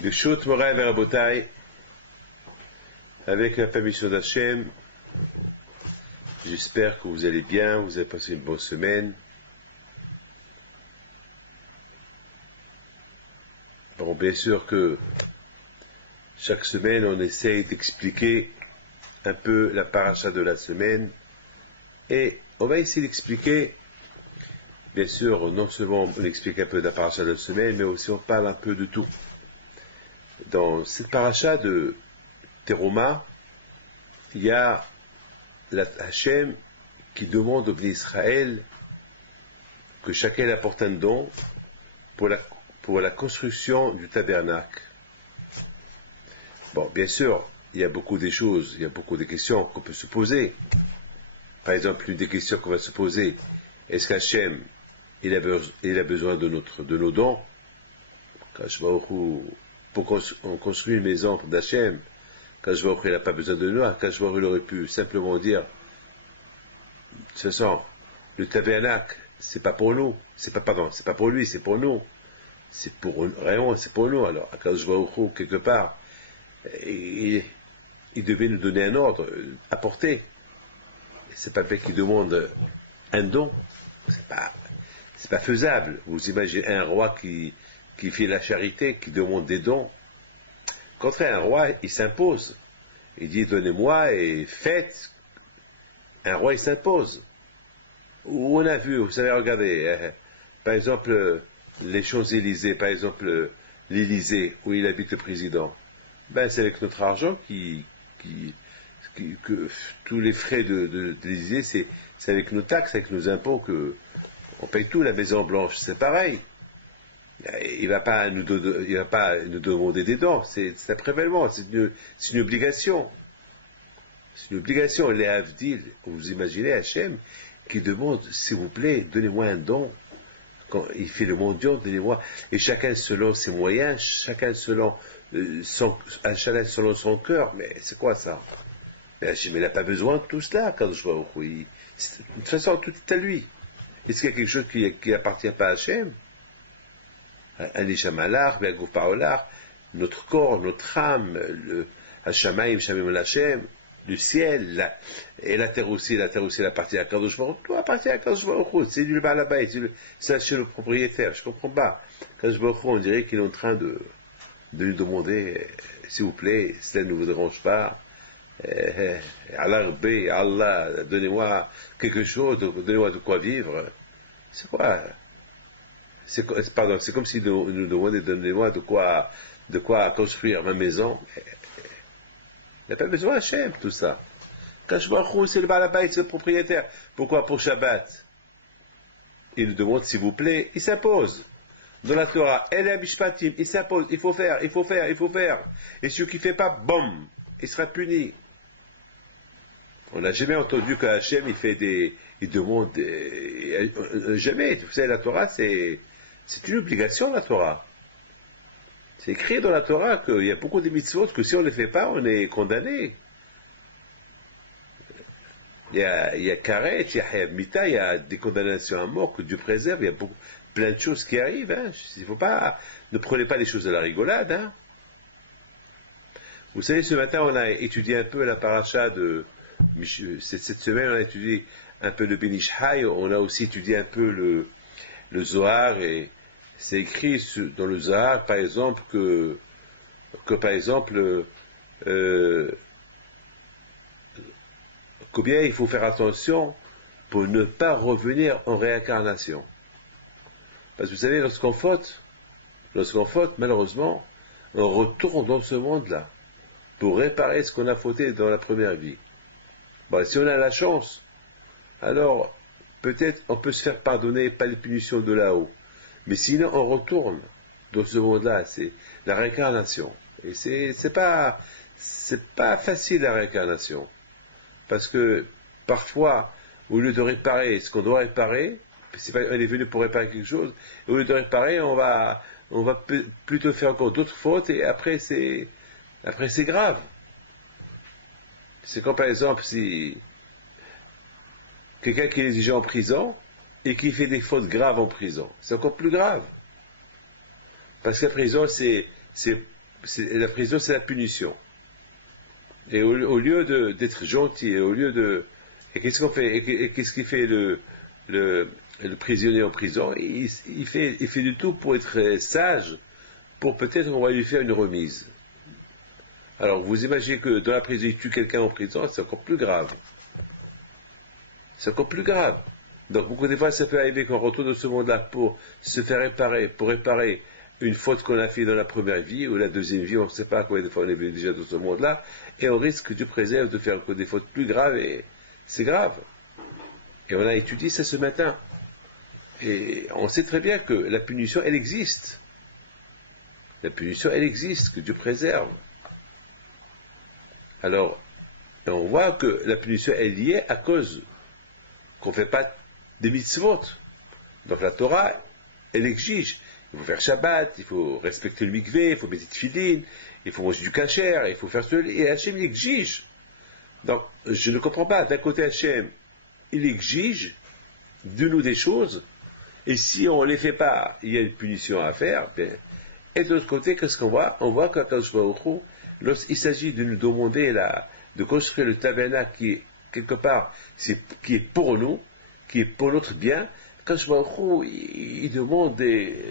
Bishut Moray Verabotai, avec la permission d'Hachem, j'espère que vous allez bien, vous avez passé une bonne semaine. Bon, bien sûr que chaque semaine, on essaye d'expliquer un peu la paracha de la semaine, et on va essayer d'expliquer, bien sûr, non seulement on explique un peu de la paracha de la semaine, mais aussi on parle un peu de tout. Dans cette paracha de Teruma, il y a la Hachem qui demande au peuple d'Israël que chacun apporte un don pour la construction du tabernacle. Bon, bien sûr, il y a beaucoup de choses, il y a beaucoup de questions qu'on peut se poser. Par exemple, une des questions qu'on va se poser, est-ce qu'Hachem, il a besoin de nos dons? Pour qu'on construise une maison d'Hachem, Kajbaruch il n'a pas besoin de nous, Kajbaruch il aurait pu simplement dire, de toute façon, le tabernacle, c'est pas pour nous, c'est pas pour lui, c'est pour nous. C'est pour nous. Alors, Kajbaruch quelque part, il devait nous donner un ordre, apporter. C'est pas le fait qu'il demande un don, c'est pas faisable. Vous imaginez un roi qui fait la charité, qui demande des dons. Au contraire, un roi, il s'impose. Il dit, donnez-moi et faites. Un roi, il s'impose. Où on a vu, vous savez, regardez, par exemple, les Champs-Élysées, par exemple, l'Élysée, où il habite le président. Ben, c'est avec notre argent que tous les frais de l'Élysée, c'est avec nos taxes, avec nos impôts que on paye tout. La Maison Blanche, c'est pareil. Il va pas nous demander des dons, c'est un prélèvement, c'est une obligation. C'est une obligation. Les Havdil, vous imaginez Hachem qui demande, s'il vous plaît, donnez-moi un don. Quand il fait le mondial, donnez-moi. Et chacun selon ses moyens, chacun selon son cœur. Mais c'est quoi ça? Mais Hachem, il n'a pas besoin de tout cela quand je vois. De toute façon, tout est à lui. Est-ce qu'il y a quelque chose qui appartient pas à Hachem? Un Neshama, un Guf Parolar, notre corps, notre âme, le Hashamaim, Shamim Hashem, le ciel, et la terre aussi elle appartient à Kadosh Baruch Hu, tout appartient à Kadosh Baruch Hu, c'est du Baal Habayit, c'est chez le propriétaire, je comprends pas. Kadosh Baruch Hu, on dirait qu'il est en train de lui demander, s'il vous plaît, cela ne vous dérange pas, Allah, donnez-moi quelque chose, donnez-moi de quoi vivre. C'est quoi? C'est comme s'il nous demandait, donnez-moi de quoi construire ma maison. Il n'a pas besoin Hachem, tout ça. Kashbaruch, c'est le Baal Habayit, c'est le propriétaire. Pourquoi pour Shabbat? Il nous demande, s'il vous plaît, il s'impose. Dans la Torah, El Mishpatim, il s'impose, il faut faire. Et celui qui ne fait pas, boum, il sera puni. On n'a jamais entendu que Hachem, il demande jamais. Vous savez, la Torah, c'est une obligation, la Torah. C'est écrit dans la Torah qu'il y a beaucoup de mitzvot que si on ne les fait pas, on est condamné. Il y a karet, il y a mita, il y a des condamnations à mort que Dieu préserve, il y a plein de choses qui arrivent. Hein. Il faut pas, ne prenez pas les choses à la rigolade. Hein. Vous savez, ce matin, on a étudié un peu la paracha de... Cette semaine, on a étudié un peu le Ben Ish Chai, on a aussi étudié un peu le Zohar, et c'est écrit dans le Zohar, par exemple, que par exemple, combien il faut faire attention pour ne pas revenir en réincarnation. Parce que vous savez, lorsqu'on faute, malheureusement, on retourne dans ce monde-là pour réparer ce qu'on a fauté dans la première vie. Bon, si on a la chance, alors peut-être on peut se faire pardonner, pas les punitions de là-haut. Mais sinon, on retourne dans ce monde-là, c'est la réincarnation. Et c'est pas facile, la réincarnation. Parce que, parfois, au lieu de réparer ce qu'on doit réparer, on est venu pour réparer quelque chose, et au lieu de réparer, on va plutôt faire encore d'autres fautes, et après c'est grave. C'est comme par exemple si quelqu'un qui est déjà en prison, et qui fait des fautes graves en prison. C'est encore plus grave. Parce que la prison, c'est la prison, c'est la punition. Et au lieu d'être gentil, et au lieu de... Et qu'est-ce qu'on fait? Et qu'est-ce qu'il fait le prisonnier en prison? Il fait du tout pour être sage, pour peut-être on va lui faire une remise. Alors vous imaginez que dans la prison, il tue quelqu'un en prison, c'est encore plus grave. C'est encore plus grave. Donc beaucoup de fois, ça peut arriver qu'on retourne dans ce monde-là pour se faire réparer, pour réparer une faute qu'on a fait dans la première vie ou la deuxième vie, on ne sait pas combien de fois on est venu déjà dans ce monde-là, et on risque, Dieu préserve, de faire encore des fautes plus graves, et c'est grave. Et on a étudié ça ce matin. Et on sait très bien que la punition, elle existe. La punition, elle existe, que Dieu préserve. Alors, on voit que la punition est liée à cause qu'on ne fait pas des mitzvot. Donc la Torah, elle exige. Il faut faire Shabbat, il faut respecter le mikvé, il faut mettre des tefilines, il faut manger du kasher, il faut faire cela. Et Hachem l'exige. Donc, je ne comprends pas. D'un côté, Hachem, il exige de nous des choses, et si on ne les fait pas, il y a une punition à faire. Et de l'autre côté, qu'est-ce qu'on voit? On voit qu'Akadosh Baruch Hu, lorsqu'il s'agit de nous demander de construire le tabernacle qui est quelque part, qui est pour nous, qui est pour notre bien, Akadosh Baruch Hu, il demande,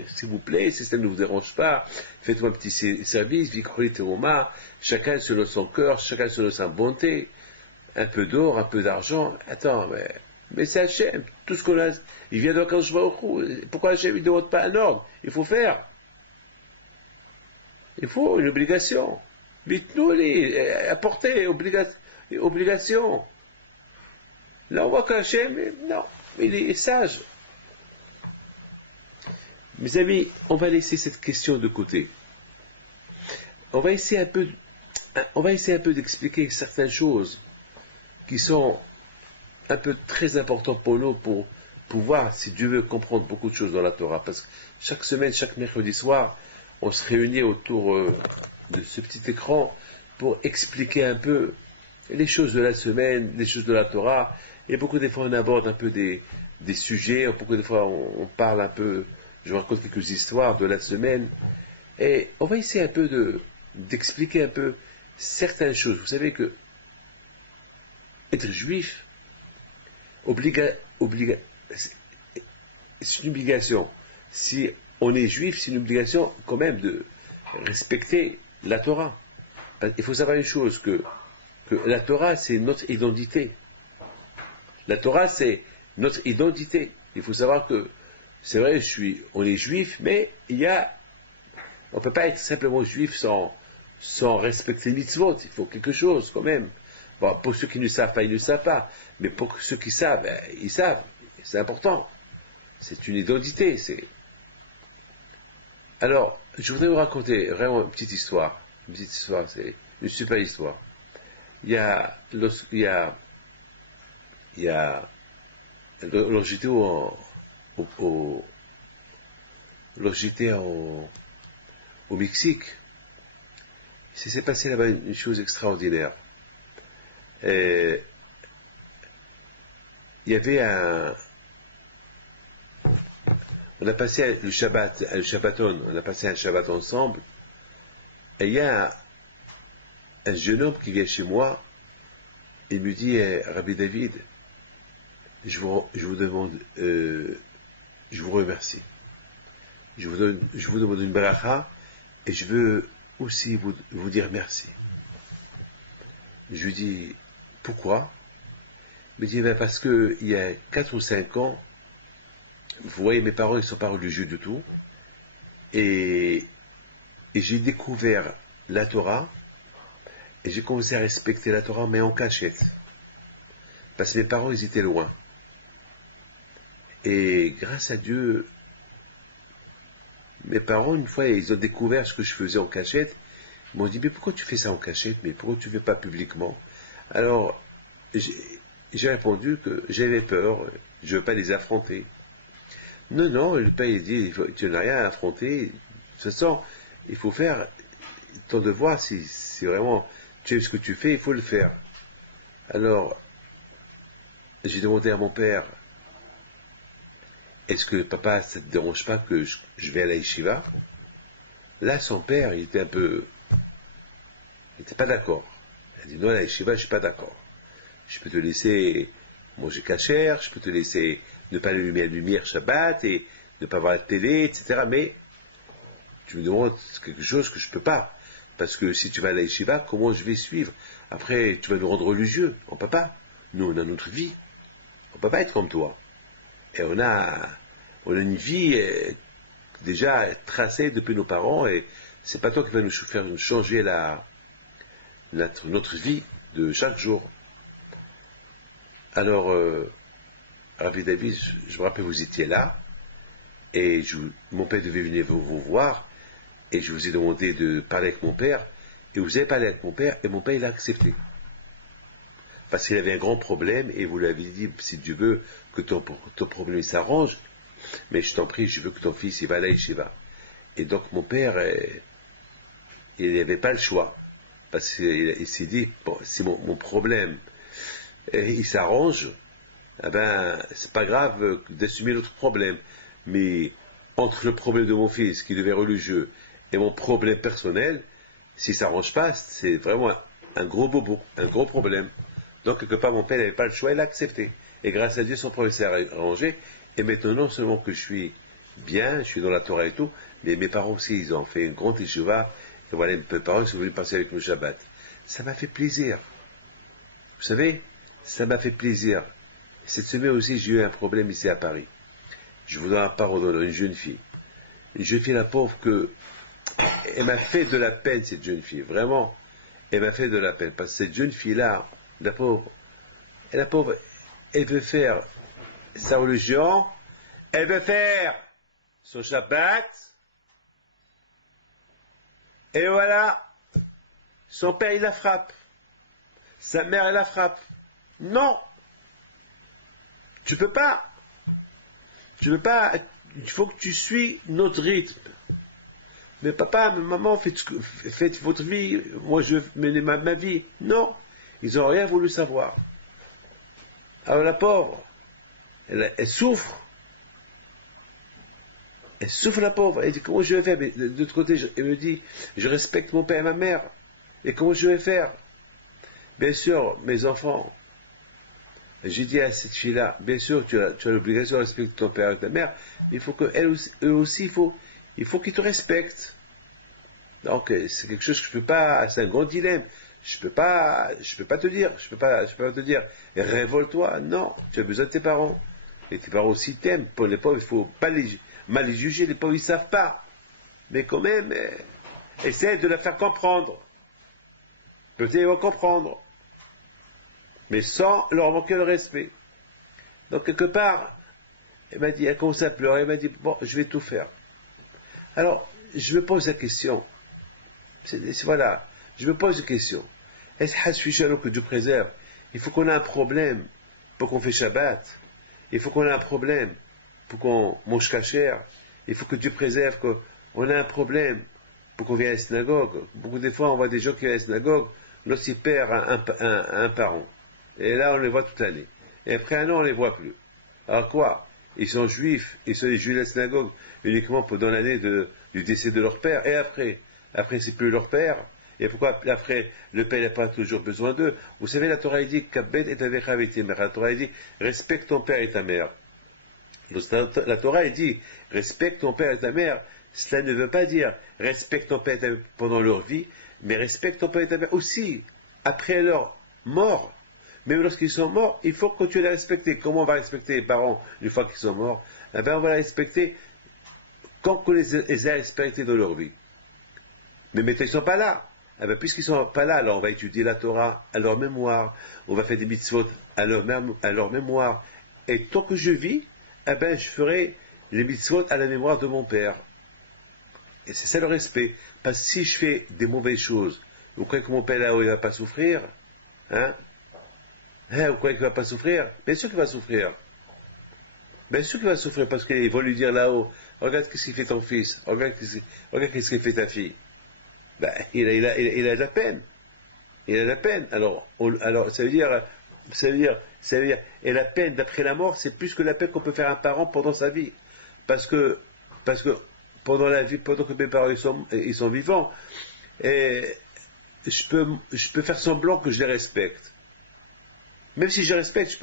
s'il vous plaît, si ça ne vous dérange pas, faites-moi un petit service, Vikroli Teruma, chacun selon son cœur, chacun selon sa bonté, un peu d'or, un peu d'argent. Attends, mais c'est Hachem, tout ce qu'on a, il vient d'Akadosh Baruch Hu. Pourquoi Hachem ne demande pas un ordre? Il faut faire. Il faut une obligation. Dites-nous, apportez obligation. Là, on voit qu'Hachem, non, il est sage. Mes amis, on va laisser cette question de côté. On va essayer un peu d'expliquer certaines choses qui sont un peu très importantes pour nous, pour pouvoir, si Dieu veut, comprendre beaucoup de choses dans la Torah. Parce que chaque semaine, chaque mercredi soir, on se réunit autour de ce petit écran pour expliquer un peu les choses de la semaine, les choses de la Torah. Et beaucoup des fois, on aborde un peu des sujets, beaucoup des fois, on parle un peu, je vous raconte quelques histoires de la semaine. Et on va essayer un peu d'expliquer un peu certaines choses. Vous savez que être juif, c'est une obligation. Si on est juif, c'est une obligation quand même de respecter la Torah. Il faut savoir une chose, que la Torah, c'est notre identité. La Torah, c'est notre identité. Il faut savoir que, c'est vrai, on est juif, mais on ne peut pas être simplement juif sans respecter les mitzvot. Il faut quelque chose quand même. Bon, pour ceux qui ne savent pas, ils ne savent pas. Mais pour ceux qui savent, ils savent. C'est important. C'est une identité. Alors, je voudrais vous raconter vraiment une petite histoire. Une petite histoire, c'est une super histoire. Lorsque j'étais au Mexique, il s'est passé là-bas une chose extraordinaire. Il y avait on a passé le Shabbaton, on a passé un Shabbat ensemble, et il y a un jeune homme qui vient chez moi, il me dit, Rabbi David, je vous demande, je vous remercie. Je vous demande une bracha, et je veux aussi vous dire merci. Je lui dis, pourquoi? Il me dit, parce que il y a 4 ou 5 ans, vous voyez, mes parents, ils ne sont pas religieux du tout, et j'ai découvert la Torah, et j'ai commencé à respecter la Torah, mais en cachette. Parce que mes parents, ils étaient loin. Et grâce à Dieu, mes parents, une fois, ils ont découvert ce que je faisais en cachette. Ils m'ont dit, mais pourquoi tu fais ça en cachette? Mais pourquoi tu ne fais pas publiquement? Alors, j'ai répondu que j'avais peur, je ne veux pas les affronter. Non, le père, il dit, tu n'as rien à affronter. De toute façon, il faut faire ton devoir, si vraiment tu aimes ce que tu fais, il faut le faire. Alors, j'ai demandé à mon père, est-ce que papa, ça ne te dérange pas que je vais à la yeshiva? Là, son père, il était un peu Il n'était pas d'accord. Il a dit non, la yeshiva, je suis pas d'accord. Je peux te laisser manger cachère, je peux te laisser ne pas allumer la lumière Shabbat et ne pas voir la télé, etc. Mais tu me demandes quelque chose que je peux pas. Parce que si tu vas à la yeshiva, comment je vais suivre? Après, tu vas nous rendre religieux. On peut pas. Nous, on a notre vie. On peut pas être comme toi. Et on a une vie déjà tracée depuis nos parents et c'est pas toi qui vas nous faire changer notre vie de chaque jour. Alors, Ravi David, je me rappelle, vous étiez là, et mon père devait venir vous voir, et je vous ai demandé de parler avec mon père, et vous avez parlé avec mon père, et mon père, il a accepté. Parce qu'il avait un grand problème, et vous lui avez dit, si Dieu veut que ton problème s'arrange, mais je t'en prie, je veux que ton fils, il va à la yeshiva. Et donc, mon père, il n'avait pas le choix, parce qu'il s'est dit, bon, si mon problème, il s'arrange, eh ben, c'est pas grave d'assumer l'autre problème. Mais entre le problème de mon fils, qui devient religieux, et mon problème personnel, si ça s'arrange pas, c'est vraiment un gros bobo, un gros problème. Donc, quelque part, mon père n'avait pas le choix, il a accepté. Et grâce à Dieu, son problème s'est arrangé. Et maintenant, non seulement que je suis bien, je suis dans la Torah et tout, mais mes parents aussi, ils ont fait une grande yeshiva. Et voilà, mes parents sont venus passer avec nous Shabbat. Ça m'a fait plaisir. Vous savez, ça m'a fait plaisir. Cette semaine aussi, j'ai eu un problème ici à Paris. Je vous en parle d'une jeune fille. Une jeune fille, la pauvre, elle m'a fait de la peine, cette jeune fille. Vraiment, elle m'a fait de la peine. Parce que cette jeune fille-là, la pauvre, elle veut faire sa religion, elle veut faire son Shabbat, et voilà, son père, il la frappe. Sa mère, elle la frappe. Non! Tu peux pas. Tu peux pas. Il faut que tu suis notre rythme. Mais papa, mais maman, faites votre vie. Moi, je mène ma vie. Non. Ils n'ont rien voulu savoir. Alors la pauvre, elle souffre. Elle souffre, la pauvre. Elle dit, comment je vais faire? Mais de l'autre côté, elle me dit, je respecte mon père et ma mère. Et comment je vais faire? Bien sûr, mes enfants, j'ai dit à cette fille-là, bien sûr, tu as l'obligation de respecter ton père et ta mère, mais il faut eux aussi, il faut qu'ils te respectent. Donc, c'est quelque chose que je peux pas, c'est un grand dilemme. Je peux pas te dire, je peux pas te dire, révolte-toi. Non, tu as besoin de tes parents. Et tes parents aussi t'aiment. Pour les pauvres, il faut pas mal les juger. Les pauvres, ils savent pas. Mais quand même, essaie de la faire comprendre. Peut-être qu'ils vont comprendre. Mais sans leur manquer le respect. Donc, quelque part, elle commence à pleurer, elle m'a dit, bon, je vais tout faire. Alors, je me pose la question. Voilà, je me pose la question. Est-ce que Dieu préserve? Il faut qu'on ait un problème pour qu'on fait Shabbat. Il faut qu'on ait un problème pour qu'on mange cachère. Il faut que Dieu préserve qu'on ait un problème pour qu'on vienne à la synagogue. Beaucoup de fois, on voit des gens qui viennent à la synagogue, lorsqu'ils perdent un parent. Et là, on les voit toute l'année. Et après un an, on les voit plus. Alors quoi? Ils sont juifs, ils sont les juifs de la synagogue uniquement pendant l'année du décès de leur père. Et après c'est plus leur père. Et pourquoi après le père n'a pas toujours besoin d'eux? Vous savez, la Torah dit Kabed et Avecha Vetimmer. La Torah dit respecte ton père et ta mère. La Torah dit respecte ton père et ta mère. Cela ne veut pas dire respecte ton père et ta mère pendant leur vie, mais respecte ton père et ta mère aussi après leur mort. Même lorsqu'ils sont morts, il faut continuer à les respecter. Comment on va respecter les parents une fois qu'ils sont morts? Eh bien, on va les respecter comme on les a respectés dans leur vie. Mais maintenant, ils ne sont pas là. Eh bien, puisqu'ils ne sont pas là, alors on va étudier la Torah à leur mémoire. On va faire des mitzvot à leur mémoire. Et tant que je vis, eh bien, je ferai les mitzvot à la mémoire de mon père. Et c'est ça le respect. Parce que si je fais des mauvaises choses, vous croyez que mon père là-haut, il ne va pas souffrir? Hein? Vous croyez qu'il ne va pas souffrir? Bien sûr qu'il va souffrir. Bien sûr qu'il va souffrir parce qu'ils vont lui dire là-haut, regarde ce qu'il fait ton fils, regarde ce qu'il fait ta fille. Ben, il a de la peine. Il a de la peine. Alors ça veut dire, et la peine d'après la mort, c'est plus que la peine qu'on peut faire à un parent pendant sa vie. Parce que pendant la vie, pendant que mes parents ils sont vivants, et je peux faire semblant que je les respecte. Même si je respecte, je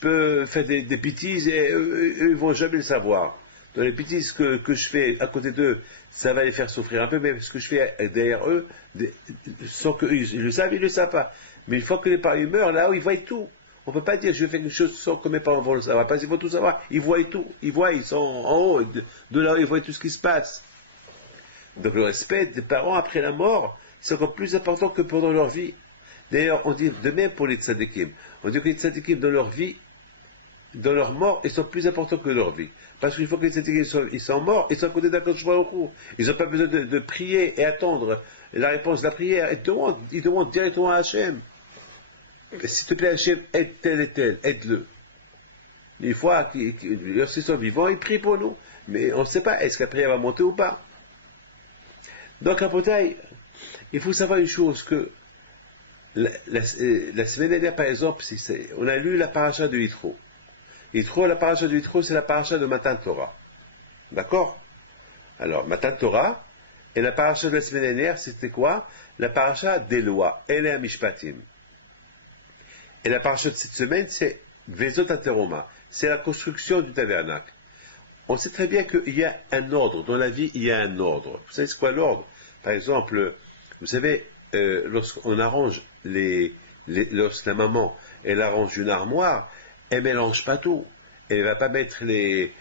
peux faire des bêtises et eux, ils vont jamais le savoir. Dans les bêtises que je fais à côté d'eux, ça va les faire souffrir un peu, mais ce que je fais derrière eux, sans qu'ils ils le savent, ils ne le savent pas. Mais une fois que les parents meurent, là, ils voient tout. On ne peut pas dire je vais faire quelque chose sans que mes parents vont le savoir, parce qu'ils vont tout savoir. Ils voient tout. Ils sont en haut, de là, ils voient tout ce qui se passe. Donc le respect des parents après la mort, c'est encore plus important que pendant leur vie. D'ailleurs, on dit de même pour les tzadikim. On dit que les tzadikim, dans leur vie, dans leur mort, ils sont plus importants que leur vie. Parce qu'une fois que les tzadikim ils sont morts, ils sont à côté d'Akadosh Baruch Hu. Ils n'ont pas besoin de prier et attendre la réponse de la prière. Ils demandent directement à Hachem. S'il te plaît, Hachem, aide tel et tel, aide-le. Une fois qu'ils sont vivants, ils prient pour nous. Mais on ne sait pas, est-ce que la prière va monter ou pas. Donc, à Potaï, il faut savoir une chose, que la semaine dernière, par exemple, on a lu la paracha de Yitro. La paracha de Yitro, c'est la paracha de Matan Torah. D'accord? Alors, Matan Torah, et la paracha de la semaine dernière, c'était quoi? La paracha des lois, Ele Mishpatim. Et la paracha de cette semaine, c'est Vezot Ateroma, c'est la construction du tabernacle. On sait très bien qu'il y a un ordre, dans la vie, il y a un ordre. Vous savez c'est quoi l'ordre? Par exemple, vous savez, lorsqu'on arrange lorsque la maman, elle arrange une armoire, elle mélange pas tout. Elle ne va pas mettre les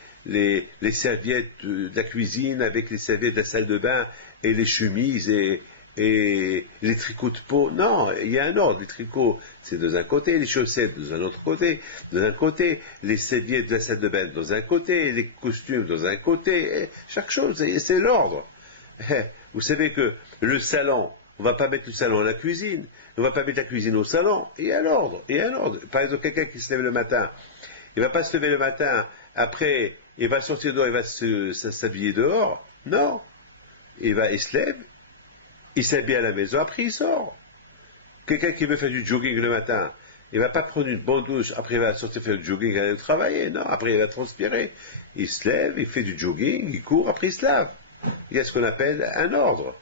serviettes de la cuisine avec les serviettes de la salle de bain et les chemises et les tricots de peau. Non, il y a un ordre. Les tricots, c'est de un côté, les chaussettes de un autre côté. De un côté, les serviettes de la salle de bain de un côté, les costumes de un côté. Et chaque chose, c'est l'ordre. Vous savez que le salon, on ne va pas mettre le salon à la cuisine, on ne va pas mettre la cuisine au salon. Il y a l'ordre, il y a un ordre. Par exemple, quelqu'un qui se lève le matin, il ne va pas se lever le matin, après, il va sortir dehors, il va s'habiller dehors. Non. Il se lève, il s'habille à la maison, après il sort. Quelqu'un qui veut faire du jogging le matin, il ne va pas prendre une bonne douche, après il va sortir faire du jogging et aller travailler. Non, après il va transpirer. Il se lève, il fait du jogging, il court, après il se lave. Il y a ce qu'on appelle un ordre.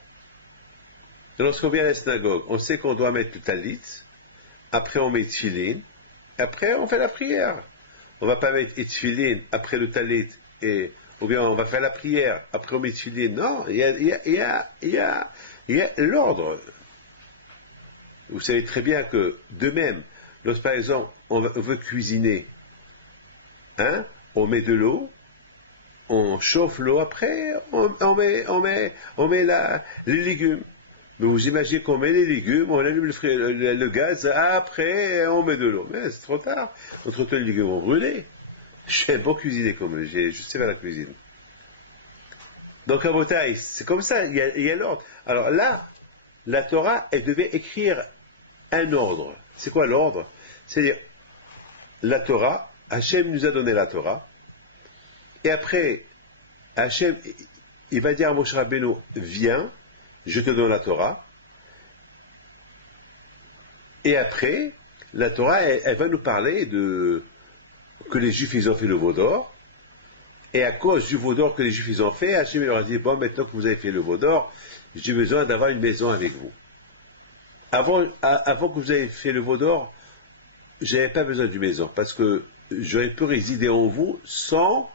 Lorsqu'on vient à la synagogue, on sait qu'on doit mettre le talit, après on met tefillin, après on fait la prière. On ne va pas mettre tefillin après le talit, ou bien on va faire la prière, après on met tefillin. Non, il y a l'ordre. Vous savez très bien que, de même, lorsque par exemple on veut cuisiner, on met de l'eau, on chauffe l'eau, après on met les légumes. Mais vous imaginez qu'on met les légumes, on allume le gaz, après on met de l'eau. Mais c'est trop tard. Entre-temps, les légumes vont brûler. J'aime pas cuisiner comme eux, je sais faire la cuisine. Donc à Botaï, c'est comme ça, il y a l'ordre. Alors là, la Torah, elle devait écrire un ordre. C'est quoi l'ordre? C'est-à-dire, la Torah, Hachem nous a donné la Torah, et après, Hachem, il va dire à Moshe Rabbeinu, viens, je te donne la Torah. Et après, la Torah, elle va nous parler que les Juifs, ils ont fait le veau d'or. Et à cause du veau d'or que les Juifs, ils ont fait, Hachem leur a dit, bon, maintenant que vous avez fait le veau d'or, j'ai besoin d'avoir une maison avec vous. Avant que vous ayez fait le veau d'or, je n'avais pas besoin d'une maison, parce que j'aurais pu résider en vous sans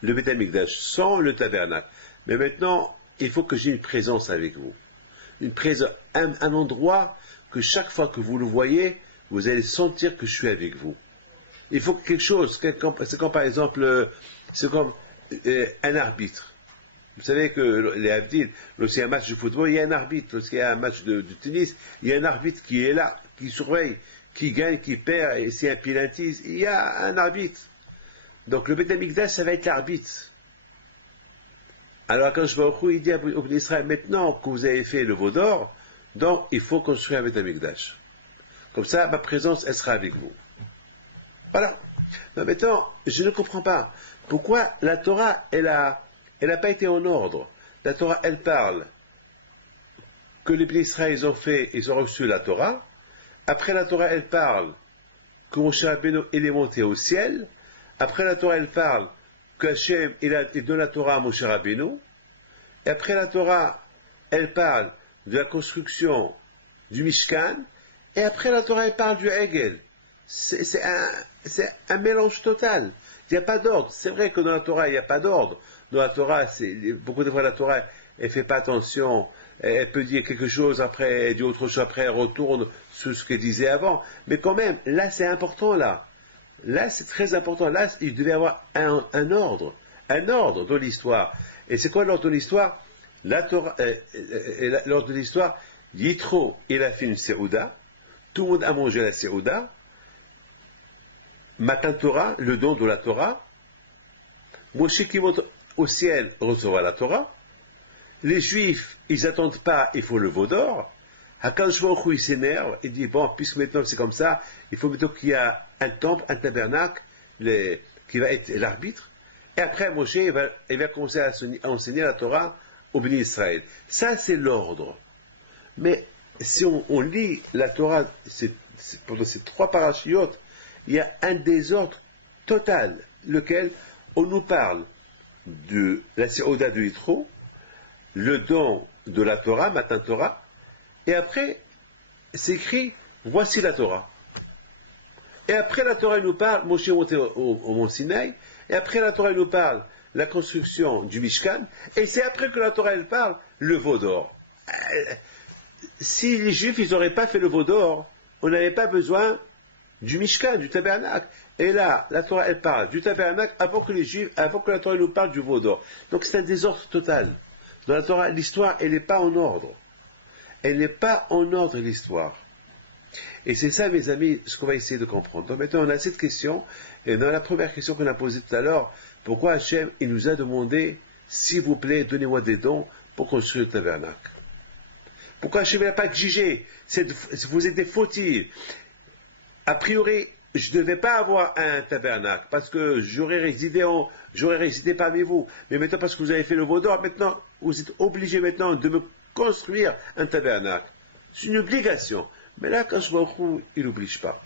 le Beth Amikdash, sans le tabernacle. Mais maintenant, il faut que j'ai une présence avec vous. Une présence, un endroit que chaque fois que vous le voyez, vous allez sentir que je suis avec vous. Il faut quelque chose, c'est comme par exemple, c'est comme un arbitre. Vous savez que les Havdil, lorsqu'il y a un match de football, il y a un arbitre. Lorsqu'il y a un match de tennis, il y a un arbitre qui est là, qui surveille, qui gagne, qui perd, et s'il y a un pilantise, il y a un arbitre. Donc le Beth Amikdash, ça va être l'arbitre. Alors quand je vois il dit à Israël, maintenant que vous avez fait le veau d'or, donc il faut construire un Beth Amikdash. Comme ça, ma présence, elle sera avec vous. Voilà. Mais maintenant, je ne comprends pas. Pourquoi la Torah, elle a pas été en ordre. La Torah, elle parle que les Bnei Israël, ils ont reçu la Torah. Après la Torah, elle parle que Moshe Rabbeinu, il est monté au ciel. Après la Torah, elle parle que Hachem, il donne la Torah à Moshe Rabbeinu. Et après la Torah, elle parle de la construction du Mishkan, et après la Torah, elle parle du Hegel. C'est un mélange total. Il n'y a pas d'ordre. C'est vrai que dans la Torah, il n'y a pas d'ordre. Dans la Torah, beaucoup de fois, la Torah, elle ne fait pas attention. Elle peut dire quelque chose, après, elle dit autre chose, après, elle retourne sur ce qu'elle disait avant. Mais quand même, là, c'est important, là. Là, c'est très important. Là, il devait y avoir un ordre. Un ordre dans l'histoire. Et c'est quoi l'ordre de l'histoire? La Torah, l'ordre de l'histoire, Yitro, il a fait une Séouda. Tout le monde a mangé la Séouda. Matan Torah, le don de la Torah. Moshe qui monte au ciel recevra la Torah. Les Juifs, ils n'attendent pas, il faut le veau d'or. Hakadosh Baruch Hu, il s'énerve, il dit, bon, puisque maintenant c'est comme ça, il faut maintenant qu'il y ait un temple, un tabernacle, qui va être l'arbitre. Et après, Moshe, il va commencer à enseigner la Torah au béni Israël. Ça, c'est l'ordre. Mais si on lit la Torah, pendant ces 3 parachiotes, il y a un désordre total, lequel on nous parle de la Séouda de Yitro, le don de la Torah, Matan Torah, et après, c'est écrit, voici la Torah. Et après la Torah, il nous parle, Moshe est monté au mont Sinaï, et après la Torah, il nous parle, la construction du Mishkan, et c'est après que la Torah, elle parle, le veau d'or. Si les Juifs, ils n'auraient pas fait le veau d'or, on n'avait pas besoin du Mishkan, du tabernacle. Et là, la Torah, elle parle du tabernacle avant que la Torah nous parle du veau d'or. Donc c'est un désordre total. Dans la Torah, l'histoire, elle n'est pas en ordre. Elle n'est pas en ordre, l'histoire. Et c'est ça, mes amis, ce qu'on va essayer de comprendre. Donc maintenant, on a cette question, et dans la première question qu'on a posée tout à l'heure, pourquoi Hachem, il nous a demandé, s'il vous plaît, donnez-moi des dons pour construire le tabernacle. Pourquoi Hachem n'a pas exigé? Vous êtes des fautifs. A priori, je ne devais pas avoir un tabernacle, parce que j'aurais résidé parmi vous. Mais maintenant, parce que vous avez fait le veau d'or, maintenant, vous êtes obligés maintenant de me construire un tabernacle. C'est une obligation. Mais là, quand je vois il n'oblige pas.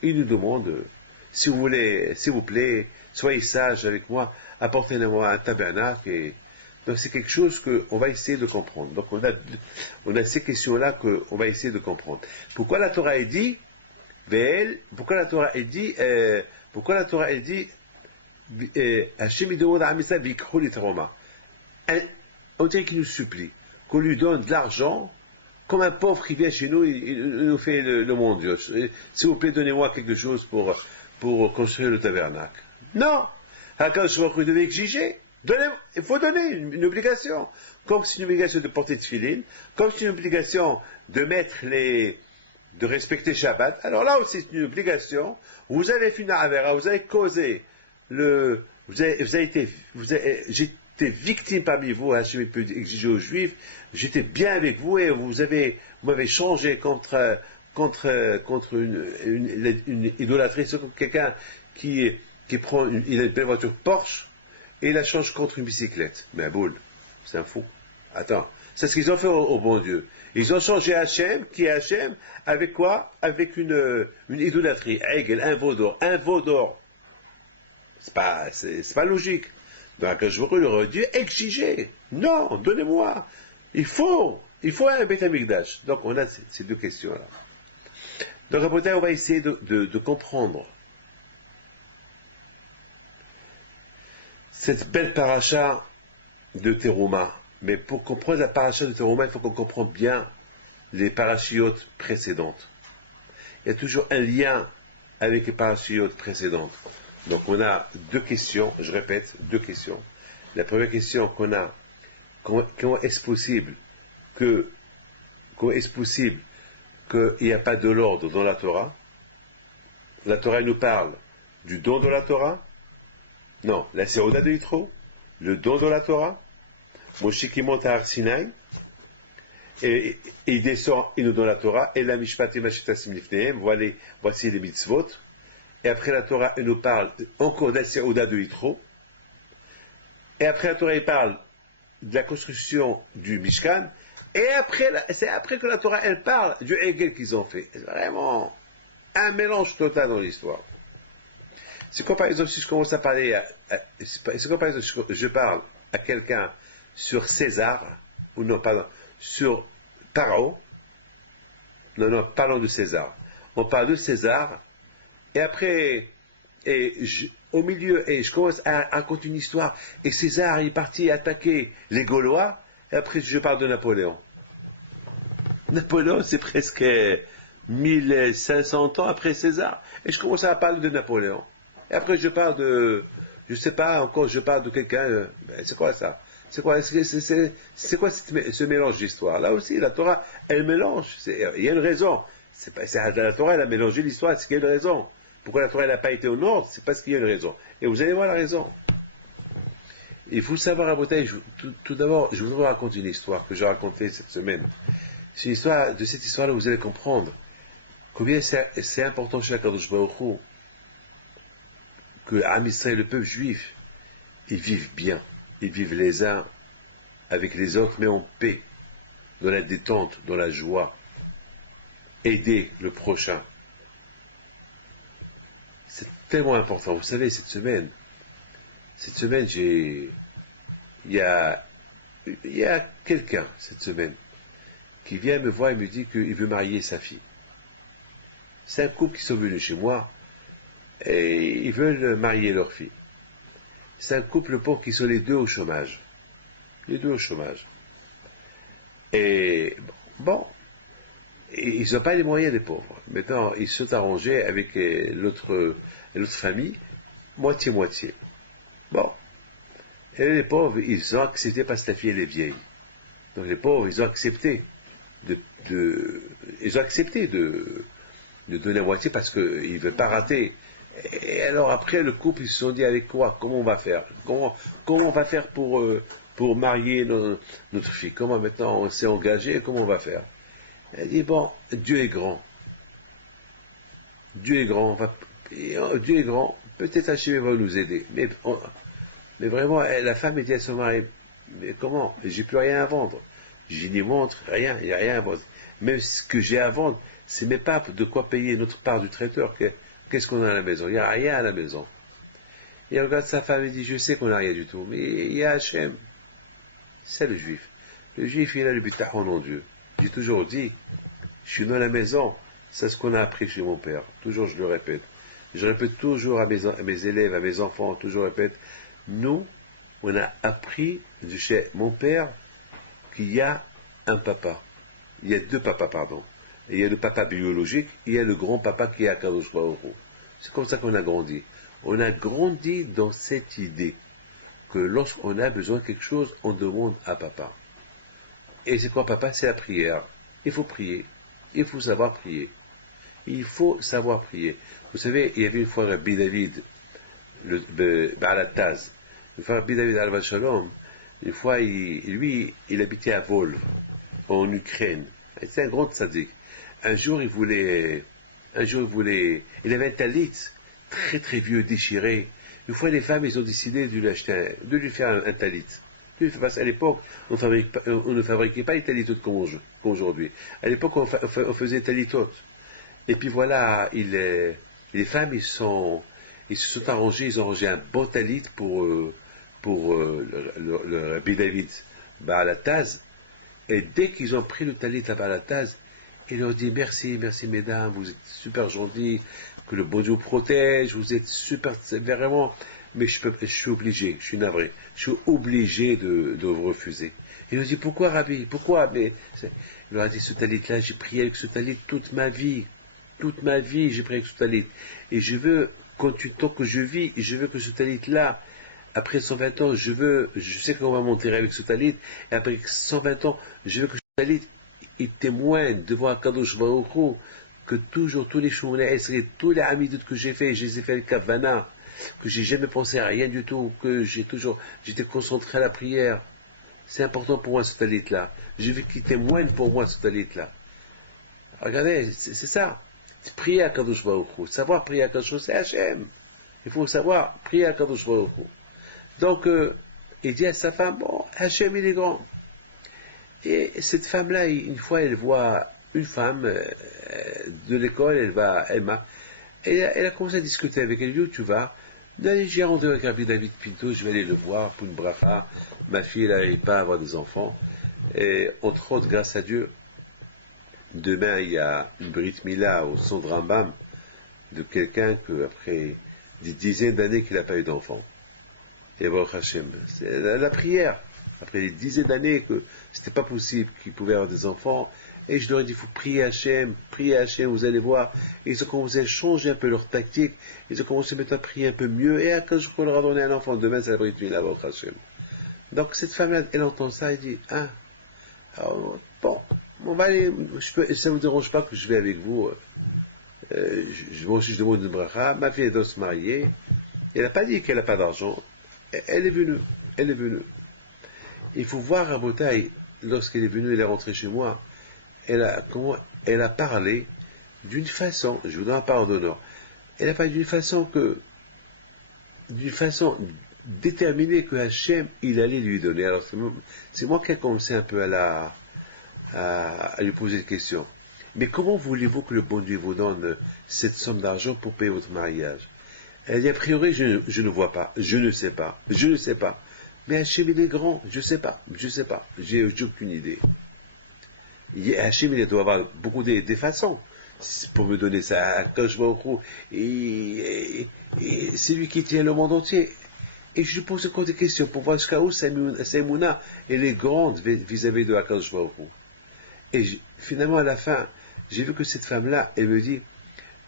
Il nous demande, si vous voulez, s'il vous plaît, soyez sages avec moi, apportez-moi un tabernacle. Et donc c'est quelque chose qu'on va essayer de comprendre. Donc on a ces questions-là qu'on va essayer de comprendre. Pourquoi la Torah est dit, pourquoi la Torah est dit, Hachem demande à Amisa Vikru l'Itroma. On dirait qu'il nous supplie qu'on lui donne de l'argent, comme un pauvre qui vient chez nous, il nous fait le mon Dieu. S'il vous plaît, donnez-moi quelque chose pour construire le tabernacle. Non! Hakadosh Baruch Hu devait exiger. Il faut donner une obligation. Comme c'est une obligation de porter tefillin, comme c'est une obligation de de respecter Shabbat. Alors là aussi, c'est une obligation. Vous avez fait une avera, vous avez causé j'étais victime parmi vous, Hachem peut exiger aux Juifs, j'étais bien avec vous et vous m'avez changé contre une idolâtrie, c'est comme quelqu'un qui prend il a une belle voiture Porsche et il la change contre une bicyclette. Mais un boule, c'est un fou. Attends, c'est ce qu'ils ont fait au bon Dieu. Ils ont changé Hachem, qui est Hachem, avec quoi? Avec une idolâtrie, un veau d'or. C'est pas logique. Donc, je vous aurais dû exiger. Non, donnez-moi. Il faut un Beth Amikdash. Donc, on a ces 2 questions-là. Donc, après, on va essayer de comprendre cette belle paracha de Teruma. Mais pour comprendre la paracha de Teruma, il faut qu'on comprenne bien les parachiotes précédentes. Il y a toujours un lien avec les parachiotes précédentes. Donc on a 2 questions, je répète, 2 questions. La première question qu'on a, comment est-ce possible qu'il n'y a pas de l'ordre dans la Torah? La Torah nous parle du don de la Torah? Non, la Séouda de Yitro, le don de la Torah, Moshe qui monte à Har Sinaï, et il descend, il nous donne la Torah, et la Mishpat et Mashitasim Lifnehem, voici les mitzvot. Et après la Torah, elle nous parle encore de la Séouda de Yitro. Et après la Torah, elle parle de la construction du Mishkan. Et c'est après que la Torah, elle parle du Hegel qu'ils ont fait. C'est vraiment un mélange total dans l'histoire. C'est quoi, par exemple, si je commence à parler, c'est quoi, par exemple, si je parle à quelqu'un sur César, ou non, pardon, sur Paro. Non, non, parlons de César. On parle de César, et après, au milieu, et je commence à raconter une histoire, et César est parti attaquer les Gaulois, et après je parle de Napoléon. Napoléon, c'est presque 1500 ans après César, et je commence à parler de Napoléon. Et après je parle de, je sais pas, encore je parle de quelqu'un, c'est quoi ça? C'est quoi ce mélange d'histoire? Là aussi, la Torah, elle mélange, il y a une raison. La Torah, elle a mélangé l'histoire, c'est qu'il y a une raison. Pourquoi la Torah n'a pas été au nord? C'est parce qu'il y a une raison. Et vous allez voir la raison. Il faut savoir à Bretagne, tout d'abord, je voudrais vous raconter une histoire que j'ai racontée cette semaine. C'est une histoire, de cette histoire-là, vous allez comprendre combien c'est important chez Akadosh Baruch Hu que Am Israël, le peuple juif, ils vivent bien. Ils vivent les uns avec les autres, mais en paix, dans la détente, dans la joie. Aider le prochain. C'est tellement important. Vous savez, cette semaine, il y a quelqu'un, cette semaine, qui vient me voir et me dit qu'il veut marier sa fille. C'est un couple qui sont venus chez moi et ils veulent marier leur fille. C'est un couple pauvre qui sont les deux au chômage. Les deux au chômage. Et bon, ils n'ont pas les moyens des pauvres. Maintenant, ils se sont arrangés avec l'autre famille, moitié-moitié. Bon. Et les pauvres, ils ont accepté parce que la fille, elle est vieille. Donc les pauvres, ils ont accepté de donner la moitié parce qu'ils ne veulent pas rater. Et alors après, le couple, ils se sont dit, avec quoi? Comment on va faire? Comment on va faire pour marier notre fille? Comment maintenant on s'est engagé? Comment on va faire? Elle dit, bon, Dieu est grand. Dieu est grand. Dieu est grand. Peut-être Hachem va nous aider. Mais vraiment, la femme dit à son mari, mais comment? J'ai plus rien à vendre. J'ai ni montre, rien, il n'y a rien à vendre. Même ce que j'ai à vendre, c'est même pas de quoi payer notre part du traiteur. Qu'est-ce qu'on a à la maison? Il n'y a rien à la maison. Il regarde sa femme et dit, je sais qu'on n'a rien du tout, mais il y a Hachem. C'est le juif. Le juif, il a le bitachon en Dieu. J'ai toujours dit, je suis dans la maison, c'est ce qu'on a appris chez mon père. Toujours, je le répète. Je répète toujours à mes élèves, à mes enfants, toujours répète, nous, on a appris de chez mon père qu'il y a un papa. Il y a deux papas, pardon. Il y a le papa biologique, il y a le grand papa qui est à Kadosh Baruch Hu. C'est comme ça qu'on a grandi. On a grandi dans cette idée que lorsqu'on a besoin de quelque chose, on demande à papa. Et c'est quoi papa? C'est la prière. Il faut prier. Il faut savoir prier. Il faut savoir prier. Vous savez, il y avait une fois Rabbi David, Baalataz. Une fois Rabbi David Al-Shalom, une fois, il habitait à Volv, en Ukraine. C'était un grand tzaddik. Un jour, il avait un talit très très vieux, déchiré. Une fois, les femmes, ils ont décidé de lui faire un talit. Parce qu'à l'époque, on ne fabriquait pas les talitotes comme aujourd'hui. À l'époque, on faisait talitotes. Et puis voilà, les femmes, ils se sont arrangés, ils ont arrangé un bon talit pour le Rabbi David Baalataz. Et dès qu'ils ont pris le talit à Baalataz, il leur dit merci mesdames, vous êtes super gentils, que le bon Dieu vous protège, vous êtes super, vraiment, mais je suis obligé, je suis navré, je suis obligé de vous refuser. Il leur dit pourquoi Rabbi, pourquoi? Mais il leur a dit ce talit-là, j'ai prié avec ce talit toute ma vie j'ai prié avec ce talit, et je veux, tant que je vis, je veux que ce talit-là, après 120 ans, je sais qu'on va m'enterrer avec ce talit, et après 120 ans, je veux que ce talit, il témoigne devant Akadosh Baruch Hu que toujours, tous les Shmounei Esrei, tous les Hamidot que j'ai fait, je les ai fait le Kavana, que j'ai jamais pensé à rien du tout, que j'étais concentré à la prière. C'est important pour moi ce talit-là. Je veux qu'il témoigne pour moi ce talit-là. Regardez, c'est ça. C'est prier à Akadosh Baruch Hu. Savoir prier à Akadosh Baruch Hu, c'est Hachem. Il faut savoir prier à Akadosh Baruch Hu. Donc, il dit à sa femme, bon, Hachem, il est grand. Et cette femme-là, une fois, elle voit une femme de l'école, elle a commencé à discuter avec elle, où tu vas? Allez, j'ai rendez-vous avec Rabbi David Pinto, je vais aller le voir pour une bracha. Ma fille, elle n'arrive pas à avoir des enfants. Et entre autres, grâce à Dieu, demain il y a une Brit Mila au son de Rambam de quelqu'un que, après des dizaines d'années qu'il n'a pas eu d'enfant. Et Baruch Hashem, c'est la prière. Après des dizaines d'années que c'était pas possible qu'il pouvait avoir des enfants, et je leur ai dit, il faut prier Hachem, vous allez voir. Et ils ont commencé à changer un peu leur tactique, ils ont commencé à mettre à prier un peu mieux, et à quand je leur a donné un enfant, demain c'est la Brit Mila, Baruch Hashem. Donc cette femme-là, elle entend ça, elle dit, ah, alors, bon, on va aller, ça ne vous dérange pas que je vais avec vous, moi aussi je demande une bracha, ma fille elle doit se marier, elle n'a pas dit qu'elle n'a pas d'argent, elle est venue, elle est venue. Il faut voir à Botaï, lorsqu'elle est venue, elle est rentrée chez moi, elle a parlé d'une façon, je vous donne un parole d'honneur, elle a parlé d'une façon déterminée que Hachem, il allait lui donner. Alors c'est moi qui ai commencé un peu à lui poser des questions. Mais comment voulez-vous que le bon Dieu vous donne cette somme d'argent pour payer votre mariage? Elle dit, a priori, je ne vois pas, je ne sais pas. Mais Hachem, il est grand, je ne sais pas, j'ai aucune idée. Hachem, il doit avoir beaucoup des façons pour me donner ça. Quand je vois et c'est lui qui tient le monde entier. Et je lui pose encore des questions pour voir jusqu'à où sa émouna, elle est grande vis-à-vis de Akadosh Baruch Hu. Et finalement, à la fin, j'ai vu que cette femme-là, elle me dit,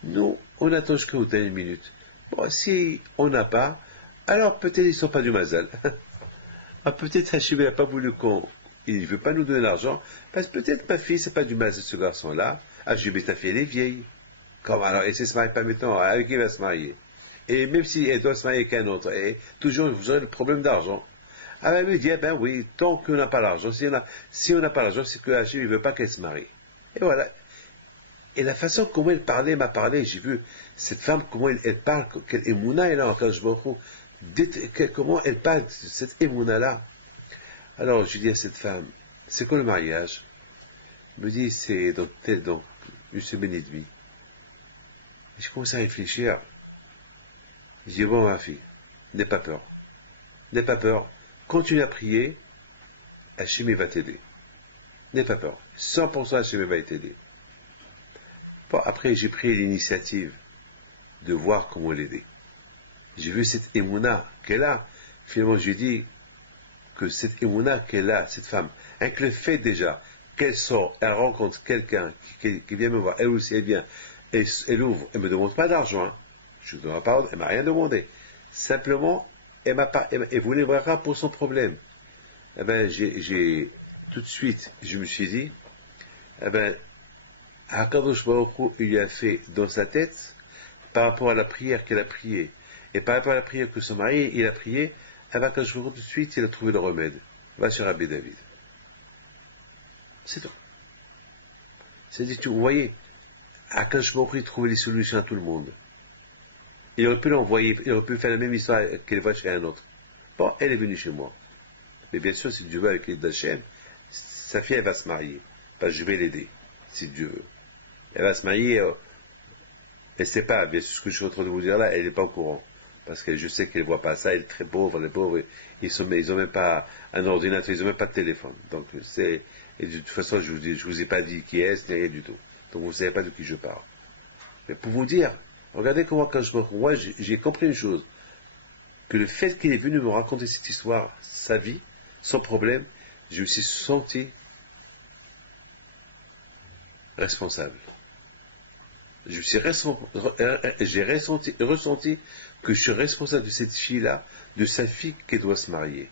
nous, on attend jusqu'aux dernières minutes. Bon, si on n'a pas, alors peut-être ils ne sont pas du mazal. Ah, peut-être Hachem n'a pas voulu il ne veut pas nous donner l'argent, parce que peut-être ma fille, c'est pas du mazal ce garçon-là. Ah, je vais ta fille, elle est vieille. Comment alors, et si elle se marie pas maintenant, avec qui elle va se marier? Et même si elle doit se marier avec un autre, et toujours vous aurez le problème d'argent. Ah ben, elle me dit, eh ben oui, tant qu'on n'a pas l'argent, si on n'a pas l'argent, c'est que Hachem ne veut pas qu'elle se marie. Et voilà. Et la façon comment elle parlait, m'a parlé, j'ai vu cette femme, comment elle parle, quelle émouna elle a en Akadosh Baruch Hu, comment elle parle de cette émouna-là. Alors je dis à cette femme, c'est quoi le mariage? Elle me dit, c'est dans une semaine et demie. Et je commence à réfléchir. Je dis, bon ma fille, n'aie pas peur. N'aie pas peur. Continue à prier, Hachem va t'aider. N'aie pas peur. 100% Hachem va t'aider. Bon, après, j'ai pris l'initiative de voir comment l'aider. J'ai vu cette émouna qu'elle a. Finalement, j'ai dit que cette émouna qu'elle a, cette femme, avec le fait déjà qu'elle sort, elle rencontre quelqu'un qui vient me voir, elle aussi, elle vient, elle ouvre, elle ne me demande pas d'argent. Hein. Je ne donne pas, elle ne m'a rien demandé. Simplement, elle voulait voir pour son problème. Eh ben, tout de suite, je me suis dit, eh ben, Hakadosh Baruch Hu, il lui a fait dans sa tête, par rapport à la prière qu'elle a priée, et par rapport à la prière que son mari, il a prié, Hakadosh Baruch Hu, tout de suite, il a trouvé le remède. Va sur Rabbi David. C'est tout. C'est-à-dire, vous voyez, Hakadosh Baruch Hu, il trouvait les solutions à tout le monde. Il aurait pu l'envoyer, il aurait pu faire la même histoire qu'elle voit chez un autre. Bon, elle est venue chez moi. Mais bien sûr, si Dieu veut, avec l'aide d'Hachem, sa fille, elle va se marier. Parce que je vais l'aider, si Dieu veut. Elle va se marier, elle ne sait pas, bien sûr, ce que je suis en train de vous dire là, elle n'est pas au courant. Parce que je sais qu'elle ne voit pas ça, elle est très pauvre, les pauvres, ils n'ont même pas un ordinateur, ils n'ont même pas de téléphone. Donc, et de toute façon, je vous ai pas dit qui est, ni rien du tout. Donc, vous ne savez pas de qui je parle. Mais pour vous dire, regardez comment, moi, j'ai compris une chose, que le fait qu'il est venu me raconter cette histoire, sa vie, son problème, je me suis senti responsable. J'ai ressenti que je suis responsable de cette fille-là, de sa fille qui doit se marier.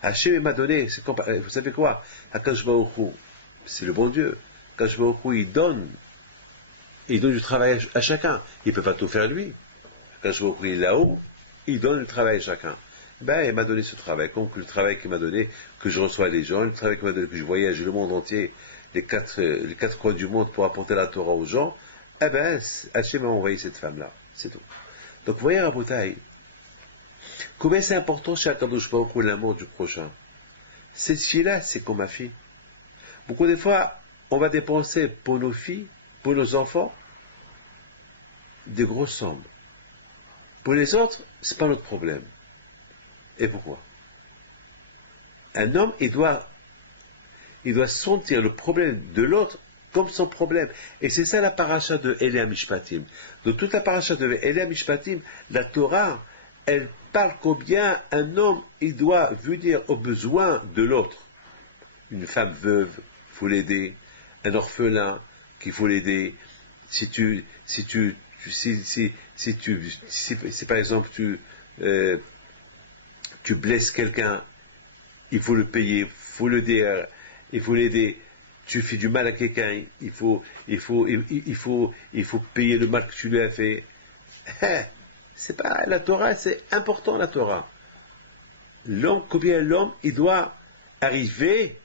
Hachem m'a donné, vous savez quoi? Akadosh Baruch Hu, c'est le bon Dieu. Akadosh Baruch Hu, il donne du travail à chacun. Il ne peut pas tout faire lui. Akadosh Baruch Hu, il est là-haut, il donne le travail à chacun. Ben, il m'a donné ce travail, comme le travail qu'il m'a donné, que je reçois les gens, le travail qu'il m'a donné, que je voyage le monde entier, les quatre coins du monde pour apporter la Torah aux gens, eh ben, Hachem m'a envoyé cette femme-là. C'est tout. Donc, vous voyez, Rabotaï, combien c'est important chez Akadosh Baruch Hu l'amour du prochain. Cette fille-là, c'est comme ma fille. Beaucoup de fois, on va dépenser pour nos filles, pour nos enfants, des grosses sommes. Pour les autres, c'est pas notre problème. Et pourquoi? Un homme, il doit il doit sentir le problème de l'autre comme son problème. Et c'est ça la paracha de Elea Mishpatim. Dans toute la paracha de Elea Mishpatim, la Torah, elle parle combien un homme, il doit venir aux besoins de l'autre. Une femme veuve, il faut l'aider. Un orphelin, qu'il faut l'aider. Si par exemple tu blesses quelqu'un, il faut le payer, il faut l'aider. Tu fais du mal à quelqu'un, il faut payer le mal que tu lui as fait. C'est pas la Torah, c'est important la Torah. Combien l'homme il doit arriver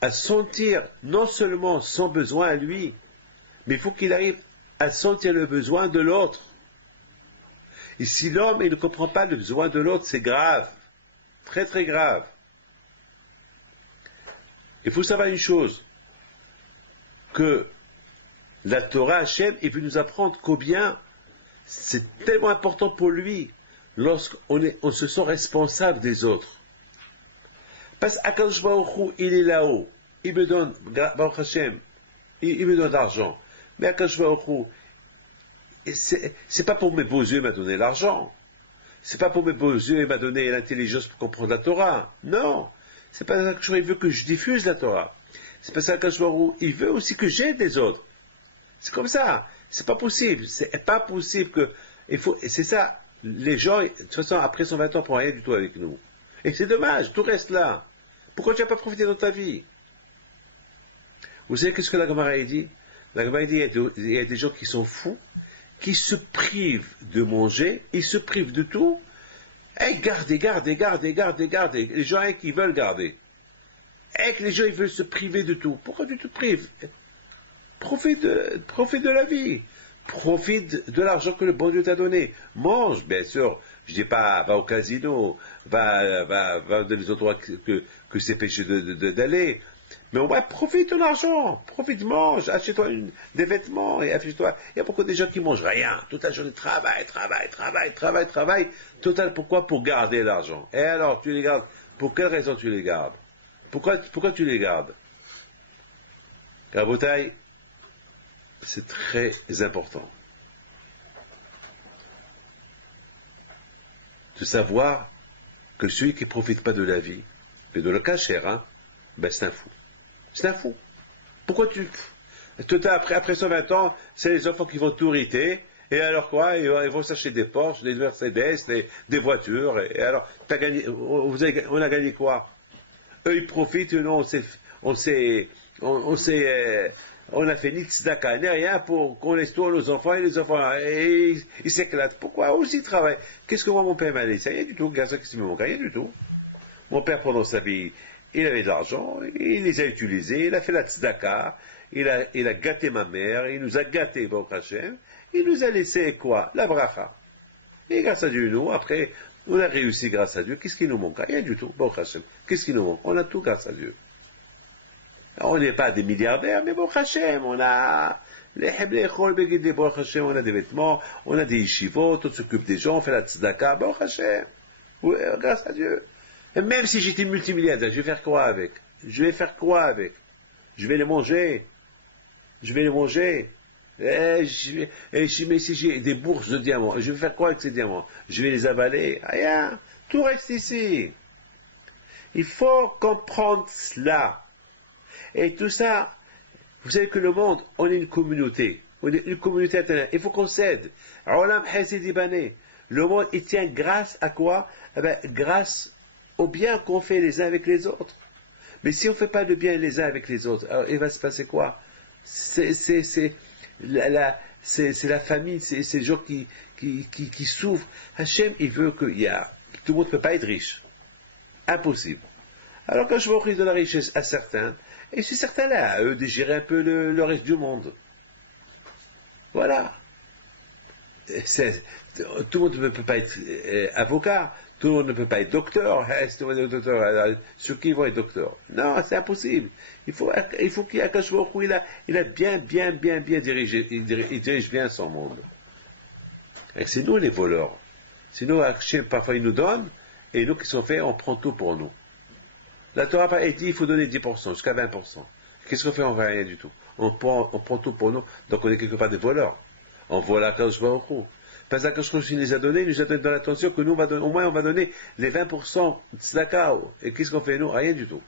à sentir non seulement son besoin à lui, mais il faut qu'il arrive à sentir le besoin de l'autre. Et si l'homme il ne comprend pas le besoin de l'autre, c'est grave, très très grave. Il faut savoir une chose, que la Torah Hachem, il veut nous apprendre combien c'est tellement important pour lui lorsqu'on se sent responsable des autres. Parce qu'Akadosh Baruch Hu, il est là-haut, il me donne, Baruch Hashem, il me donne l'argent. Mais Akadosh Baruch Hu, c'est pas pour mes beaux yeux il m'a donné l'argent. C'est pas pour mes beaux yeux il m'a donné l'intelligence pour comprendre la Torah. Non. C'est pas ça qu'il veut que je diffuse la Torah. C'est pas ça qu'il veut aussi que j'aide les autres. C'est comme ça. C'est pas possible. C'est pas possible que. Et c'est ça. Les gens, de toute façon, après 120 ans, ne prennent rien du tout avec nous. Et c'est dommage. Tout reste là. Pourquoi tu n'as pas profité de ta vie? Vous savez qu'est-ce que la Gemara a dit? La Gemara a dit il y a des gens qui sont fous, qui se privent de manger, ils se privent de tout. Et gardez. Les gens qui veulent garder. Et que les gens ils veulent se priver de tout. Pourquoi tu te prives? Profite de la vie. Profite de l'argent que le bon Dieu t'a donné. Mange, bien sûr. Je dis pas, va au casino, va dans les endroits que c'est péché d'aller. Mais au moins, profite de l'argent. Profite, mange, achète-toi des vêtements et achète-toi. Il y a beaucoup de gens qui mangent rien. Toute la journée, travail. Total, pourquoi? Pour garder l'argent. Et alors, tu les gardes. Pour quelle raison tu les gardes? Pourquoi tu les gardes? Rabotaï, c'est très important de savoir que celui qui ne profite pas de la vie, et de le cacher, ben c'est un fou. C'est un fou. Pourquoi après 120 ans, c'est les enfants qui vont tout hériter, et alors quoi? Ils vont s'acheter des Porsche, des Mercedes, des voitures, et alors, on a gagné quoi? Eux, ils profitent, nous, on a fait ni tzedaka, ni rien pour qu'on laisse tout à nos enfants, et les enfants, et ils s'éclatent. Pourquoi? Aussi, ils travaillent. Qu'est-ce que moi, mon père m'a laissé? Rien du tout. Qu'est-ce qui me manque? Rien du tout. Mon père, pendant sa vie, il avait de l'argent, il les a utilisés, il a fait la tzedaka, il a gâté ma mère, il nous a gâté, Baruch Hashem, il nous a laissé quoi? La bracha. Et grâce à Dieu, nous, après, on a réussi grâce à Dieu. Qu'est-ce qui nous manque? Rien du tout, Baruch Hashem. Qu'est-ce qui nous manque? On a tout grâce à Dieu. Alors, on n'est pas des milliardaires, mais Baruch Hashem, on a on a des vêtements, on a des yeshivot, on s'occupe des gens, on fait la tzedaka, Baruch Hashem. Oui, grâce à Dieu. Et même si j'étais multimilliardaire, je vais faire quoi avec? Je vais les manger. Mais si j'ai des bourses de diamants, je vais faire quoi avec ces diamants? Je vais les avaler? Rien. Tout reste ici. Il faut comprendre cela. Et tout ça, vous savez que le monde, on est une communauté. On est une communauté internationale. Il faut qu'on s'aide. Le monde, il tient grâce à quoi? Grâce au bien qu'on fait les uns avec les autres. Mais si on ne fait pas de bien les uns avec les autres, alors il va se passer quoi? C'est la famille, c'est les gens qui souffrent. Hachem, il veut tout le monde ne peut pas être riche. Impossible. Alors quand je vais offrir de la richesse à certains, et c'est certains-là, à eux de gérer un peu le reste du monde. Voilà. Tout le monde ne peut pas être avocat, tout le monde ne peut pas être docteur. Ceux qui vont être docteurs. Non, c'est impossible. Il faut qu'il y ait Akash Baruch Hu, il a bien dirigé, il dirige bien son monde. Et c'est nous les voleurs. Sinon, Hachem, parfois il nous donne, Et nous qui sommes faits, on prend tout pour nous. La Torah a dit il faut donner 10%, jusqu'à 20%. Qu'est-ce qu'on fait? On ne fait rien du tout. On prend tout pour nous, donc on est quelque part des voleurs. On vole à Kadosh Baruch Hu. Parce que Kadosh Baruch Hu nous a donné dans l'attention que nous, au moins on va donner les 20% de tzedaka. Et qu'est-ce qu'on fait nous? Rien du tout.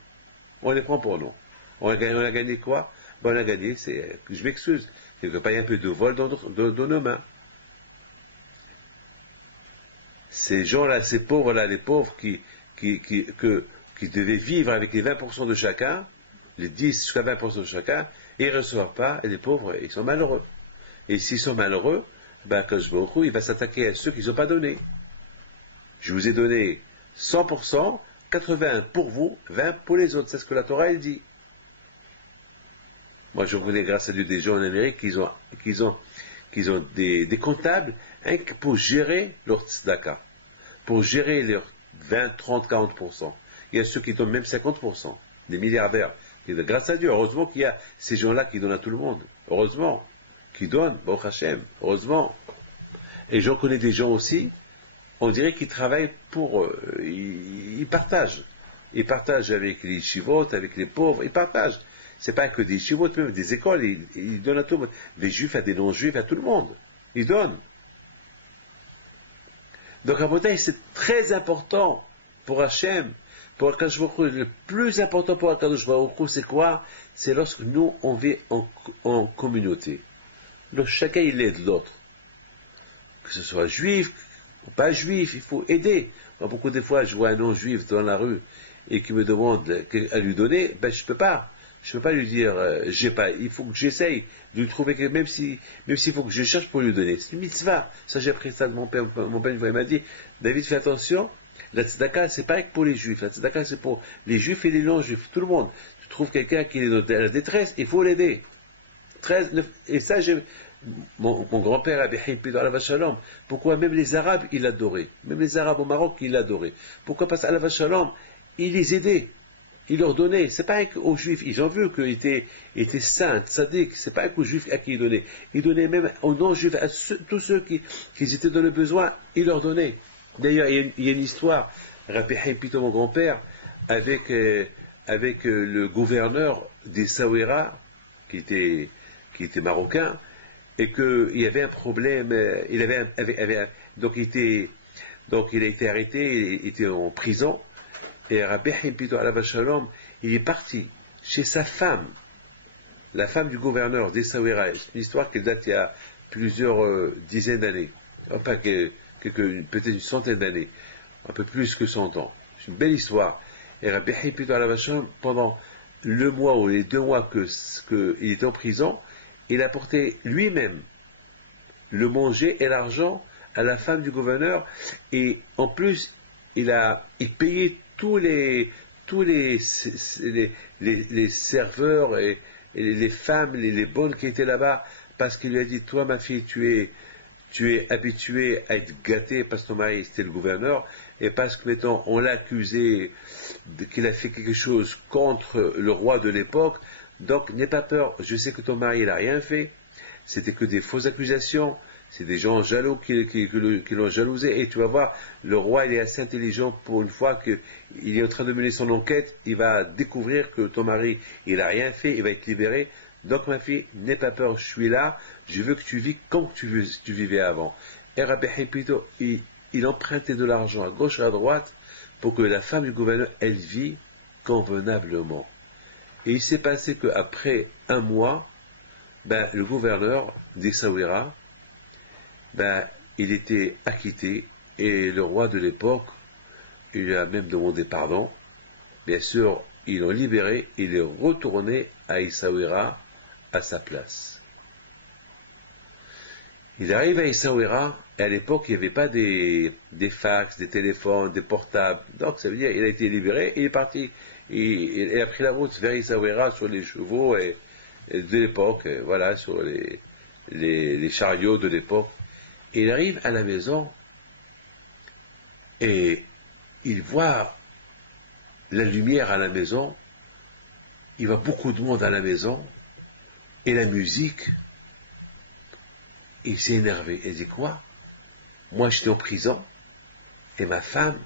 On les prend pour nous. On a gagné quoi? Ben, on a gagné, je m'excuse, quelque part il y a un peu de vol dans nos mains. Ces gens-là, ces pauvres-là, les pauvres qui devaient vivre avec les 20% de chacun, les 10 jusqu'à 20% de chacun, ils ne reçoivent pas, et les pauvres, ils sont malheureux. Et s'ils sont malheureux, ben, Kadosh Baruch Hu, il va s'attaquer à ceux qui n'ont pas donné. Je vous ai donné 100%, 80 pour vous, 20 pour les autres. C'est ce que la Torah, elle dit. Moi, je connais, grâce à Dieu, des gens en Amérique qui ont des comptables pour gérer leur tzedaka, pour gérer leurs 20, 30, 40%. Il y a ceux qui donnent même 50%, des milliardaires. Et grâce à Dieu, heureusement qu'il y a ces gens-là qui donnent à tout le monde. Heureusement. Qui donnent, Baruch Hashem, heureusement. Et j'en connais des gens aussi, on dirait qu'ils travaillent pour... ils partagent. Ils partagent avec les yeshivot, avec les pauvres, ils partagent. C'est pas que des yeshivot, même des écoles, ils donnent à tout le monde. Des juifs à des non-juifs, à tout le monde. Ils donnent. Donc, à Botaï, c'est très important pour Hachem, pour Akadosh Baruch Hu. Le plus important pour Akadosh Baruch Hu, c'est quoi? C'est lorsque nous, on vit en communauté. Donc, chacun, il aide l'autre. Que ce soit juif ou pas juif, il faut aider. Moi, beaucoup de fois, je vois un non-juif dans la rue et qui me demande à lui donner, ben, je peux pas. Je peux pas lui dire, j'ai pas. Il faut que j'essaye de lui trouver, même s'il faut que je cherche pour lui donner. C'est une mitzvah. Ça, j'ai appris ça de mon père. Mon père, une fois, il m'a dit, David, fais attention. La tzedaka, c'est pas que pour les juifs. La tzedaka, c'est pour les juifs et les non-juifs. Tout le monde. Tu trouves quelqu'un qui est dans la détresse, il faut l'aider. 13, 9, et ça, mon grand-père avait Hippido Alav Shalom. Pourquoi même les Arabes, il l'adorait. Même les Arabes au Maroc, il l'adoraient. Pourquoi? Parce qu'Alav Shalom, il les aidait. Il leur donnait. C'est pas aux Juifs. Ils ont vu qu'il était saint, sadique. C'est pas aux Juifs à qui il donnait. Il donnait même aux non-Juifs, à tous ceux qui étaient dans le besoin, il leur donnait. D'ailleurs, il y a une histoire. Rabbi Hippido, mon grand-père, avec le gouverneur des Sawera, qui était marocain, et qu'il y avait un problème, donc il a été arrêté, il était en prison, et Rabbi Hippido Alav Shalom, il est parti chez sa femme, la femme du gouverneur d'Essaouira. C'est une histoire qui date il y a plusieurs dizaines d'années, enfin peut-être une centaine d'années, un peu plus que 100 ans. C'est une belle histoire. Et Rabbi Hippido Alav Shalom, pendant le mois ou les 2 mois qu'il était en prison, il apportait lui-même le manger et l'argent à la femme du gouverneur, et en plus il payait tous les serveurs et les femmes, les bonnes qui étaient là-bas, parce qu'il lui a dit, toi ma fille, tu es habituée à être gâtée parce que ton mari c'était le gouverneur, et parce que mettons on l'a accusé qu'il a fait quelque chose contre le roi de l'époque, donc n'aie pas peur, je sais que ton mari il a rien fait, c'était que des fausses accusations, c'est des gens jaloux qui l'ont jalousé, et tu vas voir, le roi il est assez intelligent pour une fois qu'il est en train de mener son enquête, il va découvrir que ton mari il a rien fait, il va être libéré. Donc ma fille, n'aie pas peur, je suis là, je veux que tu vis comme tu vivais avant. Et Rabbi Hippido, il empruntait de l'argent à gauche et à droite pour que la femme du gouverneur, elle vit convenablement. Et il s'est passé qu'après un mois, le gouverneur d'Essaouira, il était acquitté, et le roi de l'époque, il lui a même demandé pardon. Bien sûr, ils l'ont libéré, il est retourné à Essaouira à sa place. Il arrive à Essaouira, et à l'époque, il n'y avait pas des fax, des téléphones, des portables. Donc, ça veut dire, il a été libéré, il est parti, il a pris la route vers Essaouira sur les chevaux et de l'époque, voilà, sur les chariots de l'époque. Et il arrive à la maison, et il voit la lumière à la maison, il voit beaucoup de monde à la maison, et la musique. Il s'est énervé. Il dit, quoi? Moi j'étais en prison, et ma femme,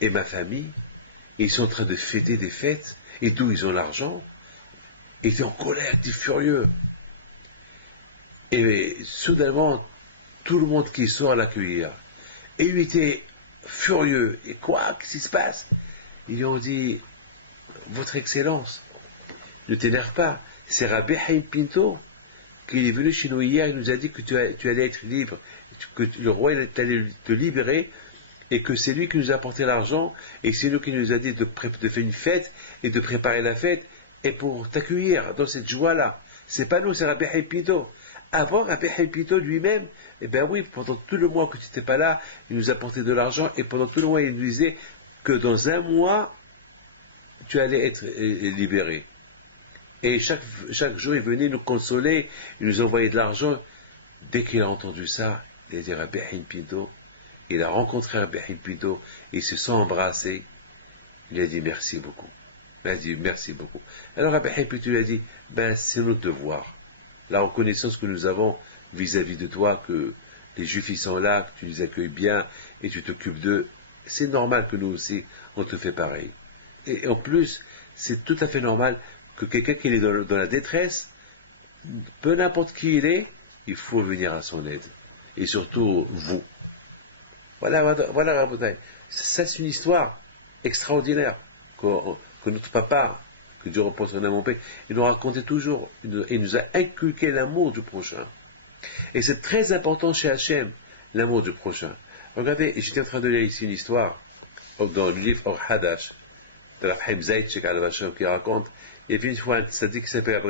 et ma famille, ils sont en train de fêter des fêtes, et d'où ils ont l'argent, ils étaient en colère, ils étaient furieux. Et soudainement, tout le monde qui sort à l'accueillir. Et lui était furieux. Et quoi? Qu'est-ce qui se passe? Ils lui ont dit, Votre Excellence, ne t'énerve pas. C'est Rabbi Haïm Pinto qui est venu chez nous hier. Il nous a dit que tu allais être libre, que le roi allait te libérer, et que c'est lui qui nous a apporté l'argent, et c'est lui qui nous a dit de faire une fête, et de préparer la fête, et pour t'accueillir dans cette joie-là. C'est pas nous, c'est Rabbi Haïm Pinto. Avant, Rabbi Haïm Pinto lui-même, eh bien oui, pendant tout le mois que tu n'étais pas là, il nous a apporté de l'argent, et pendant tout le mois, il nous disait que dans un mois, tu allais être libéré. Et chaque jour, il venait nous consoler, il nous envoyait de l'argent. Dès qu'il a entendu ça, il a dit Rabbi Haïm Pinto, il a rencontré Rabbi Haïm Pinto, ils se sont embrassés, il a dit merci beaucoup. Il a dit merci beaucoup. Alors Rabbi Haïm Pinto lui a dit, c'est notre devoir. La reconnaissance que nous avons vis-à-vis de toi, que les Juifs ils sont là, que tu les accueilles bien et tu t'occupes d'eux, c'est normal que nous aussi, on te fait pareil. Et en plus, c'est tout à fait normal que quelqu'un qui est dans la détresse, peu n'importe qui il est, il faut venir à son aide. Et surtout, vous. Voilà, Rabotai. Ça, c'est une histoire extraordinaire que notre papa, que Dieu repose son âme en paix, il nous racontait toujours. Il nous a inculqué l'amour du prochain. Et c'est très important chez Hachem, l'amour du prochain. Regardez, j'étais en train de lire ici une histoire dans le livre Or Hadash de la Chaim Zaitchik al-Vachon qui raconte, il y avait une fois un tzaddik qui s'appelait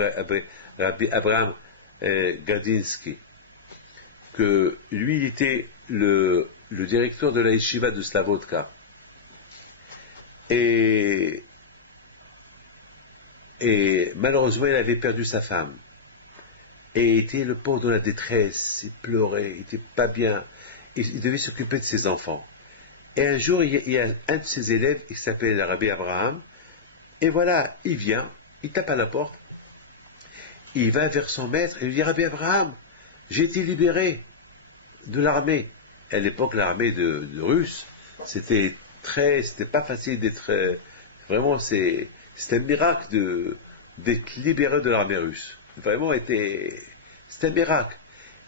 Rabbi Abraham Gardinsky, que lui, il était le directeur de la yeshiva de Slavotka. Et malheureusement, il avait perdu sa femme. Et il était le pauvre dans la détresse, il pleurait, il était pas bien. Il devait s'occuper de ses enfants. Et un jour, il y a un de ses élèves, il s'appelle Rabbi Abraham, et voilà, il vient, il tape à la porte, il va vers son maître, et il lui dit, Rabbi Abraham, j'ai été libéré de l'armée. À l'époque, l'armée de russe, c'était pas facile d'être, vraiment, c'était un miracle d'être libéré de l'armée russe. Vraiment, c'était un miracle.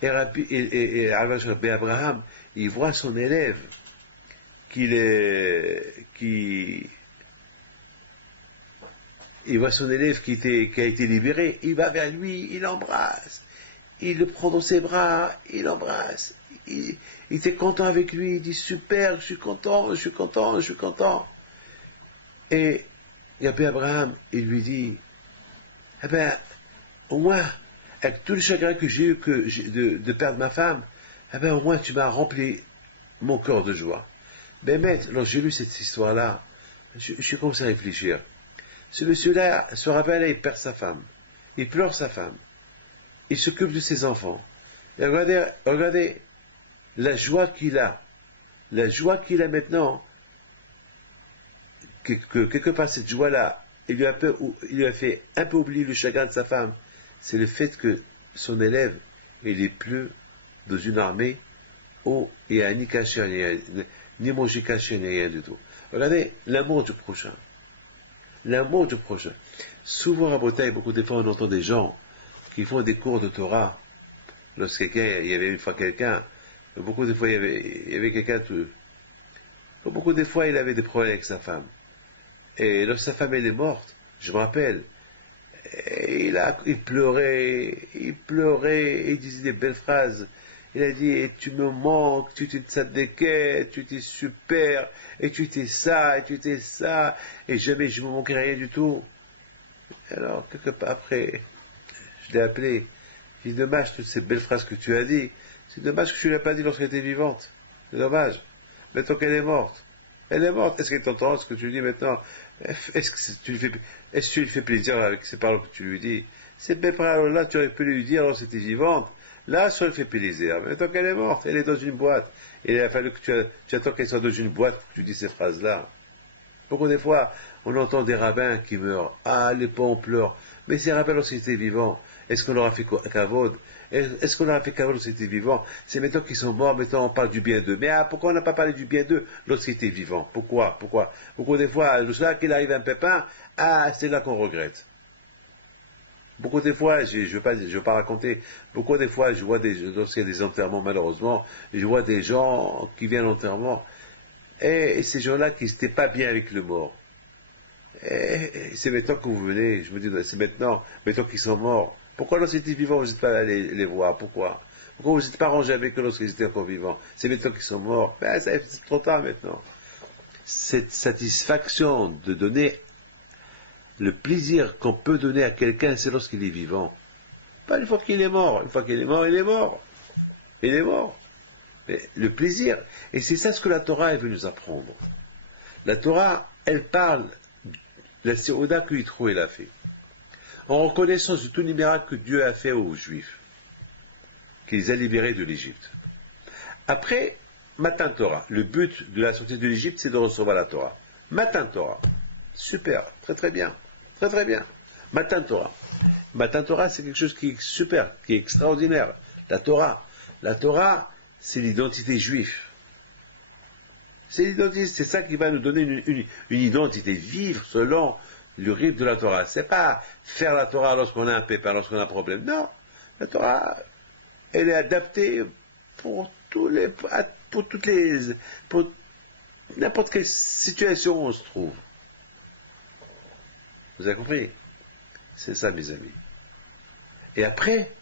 Et Rabbi Abraham, il voit son élève, il voit son élève qui a été libéré, il va vers lui, il l'embrasse, il le prend dans ses bras, il l'embrasse, il était content avec lui, il dit super, je suis content. Et Rabbi Abraham, il lui dit, eh ben, au moins, avec tout le chagrin que j'ai eu de perdre ma femme, eh ben, au moins tu m'as rempli mon cœur de joie. Ben, maître, lorsque j'ai lu cette histoire-là, je suis commencé à réfléchir. Ce monsieur-là se rappelle, il perd sa femme. Il pleure sa femme. Il s'occupe de ses enfants. Et regardez la joie qu'il a. La joie qu'il a maintenant, que quelque part cette joie-là, il lui a fait un peu oublier le chagrin de sa femme. C'est le fait que son élève, il est plus dans une armée où il n'y a ni caché, ni manger caché, ni rien du tout. Regardez l'amour du prochain. L'amour du prochain. Souvent à Bretagne, beaucoup de fois, on entend des gens qui font des cours de Torah. Il y avait une fois quelqu'un, beaucoup de fois, il y avait quelqu'un, beaucoup de fois, il avait des problèmes avec sa femme. Et lorsque sa femme, elle est morte, je me rappelle, il pleurait, il disait des belles phrases. Il a dit, tu me manques, tu t'es tzadéké, tu t'es super, et tu t'es ça, et jamais je me manquerai rien du tout. Alors, quelque part après, je l'ai appelé, j'ai dit, dommage toutes ces belles phrases que tu as dit, c'est dommage que tu ne l'as pas dit lorsqu'elle était vivante, c'est dommage. Maintenant qu'elle est morte, est-ce qu'elle t'entend ce que tu dis maintenant? Est-ce que tu lui fais plaisir avec ces paroles que tu lui dis? Ces belles paroles-là, tu aurais pu lui dire lorsqu'elle était vivante. Là, ça lui fait plaisir. Mais tant qu'elle est morte, elle est dans une boîte. Et il a fallu que tu attends qu'elle soit dans une boîte pour que tu dis ces phrases-là. Beaucoup des fois, on entend des rabbins qui meurent. Ah, les pauvres pleurent. Mais c'est rappel lorsqu'il était vivant. Est-ce qu'on leur a fait kavod? Est-ce qu'on leur a fait kavod lorsqu'ils étaient vivants? C'est maintenant qu'ils sont morts, maintenant on parle du bien d'eux. Mais pourquoi on n'a pas parlé du bien d'eux lorsqu'ils étaient vivants? Pourquoi? Beaucoup des fois, le soir qu'il arrive un pépin, c'est là qu'on regrette. Beaucoup des fois, je ne veux pas raconter, beaucoup des fois, je vois lorsqu'il y a des enterrements, malheureusement, je vois des gens qui viennent à l'enterrement, et ces gens-là qui n'étaient pas bien avec le mort. Et c'est maintenant que vous venez, je me dis, c'est maintenant qu'ils sont morts. Pourquoi lorsqu'ils étaient vivants, vous n'êtes pas allés les voir? Pourquoi vous n'êtes pas rangé avec eux lorsqu'ils étaient encore vivants? C'est maintenant qu'ils sont morts. Ben, c'est trop tard maintenant. Cette satisfaction de donner le plaisir qu'on peut donner à quelqu'un, c'est lorsqu'il est vivant. Pas une fois qu'il est mort. Une fois qu'il est mort, il est mort. Il est mort. Mais le plaisir, et c'est ça ce que la Torah veut nous apprendre. La Torah, elle parle de la Séouda que Yitro a fait. En reconnaissance de tous les miracles que Dieu a fait aux Juifs, qu'il les a libérés de l'Égypte. Après, Matan Torah. Le but de la sortie de l'Égypte, c'est de recevoir la Torah. Matan Torah. Super. Très très bien. Très très bien. Matan Torah. Matan Torah, c'est quelque chose qui est super, qui est extraordinaire. La Torah. La Torah, c'est l'identité juive. C'est l'identité, c'est ça qui va nous donner une identité, vivre selon le rythme de la Torah. C'est pas faire la Torah lorsqu'on a un pépin, lorsqu'on a un problème. Non. La Torah, elle est adaptée pour n'importe quelle situation où on se trouve. Vous avez compris? C'est ça, mes amis. Et après,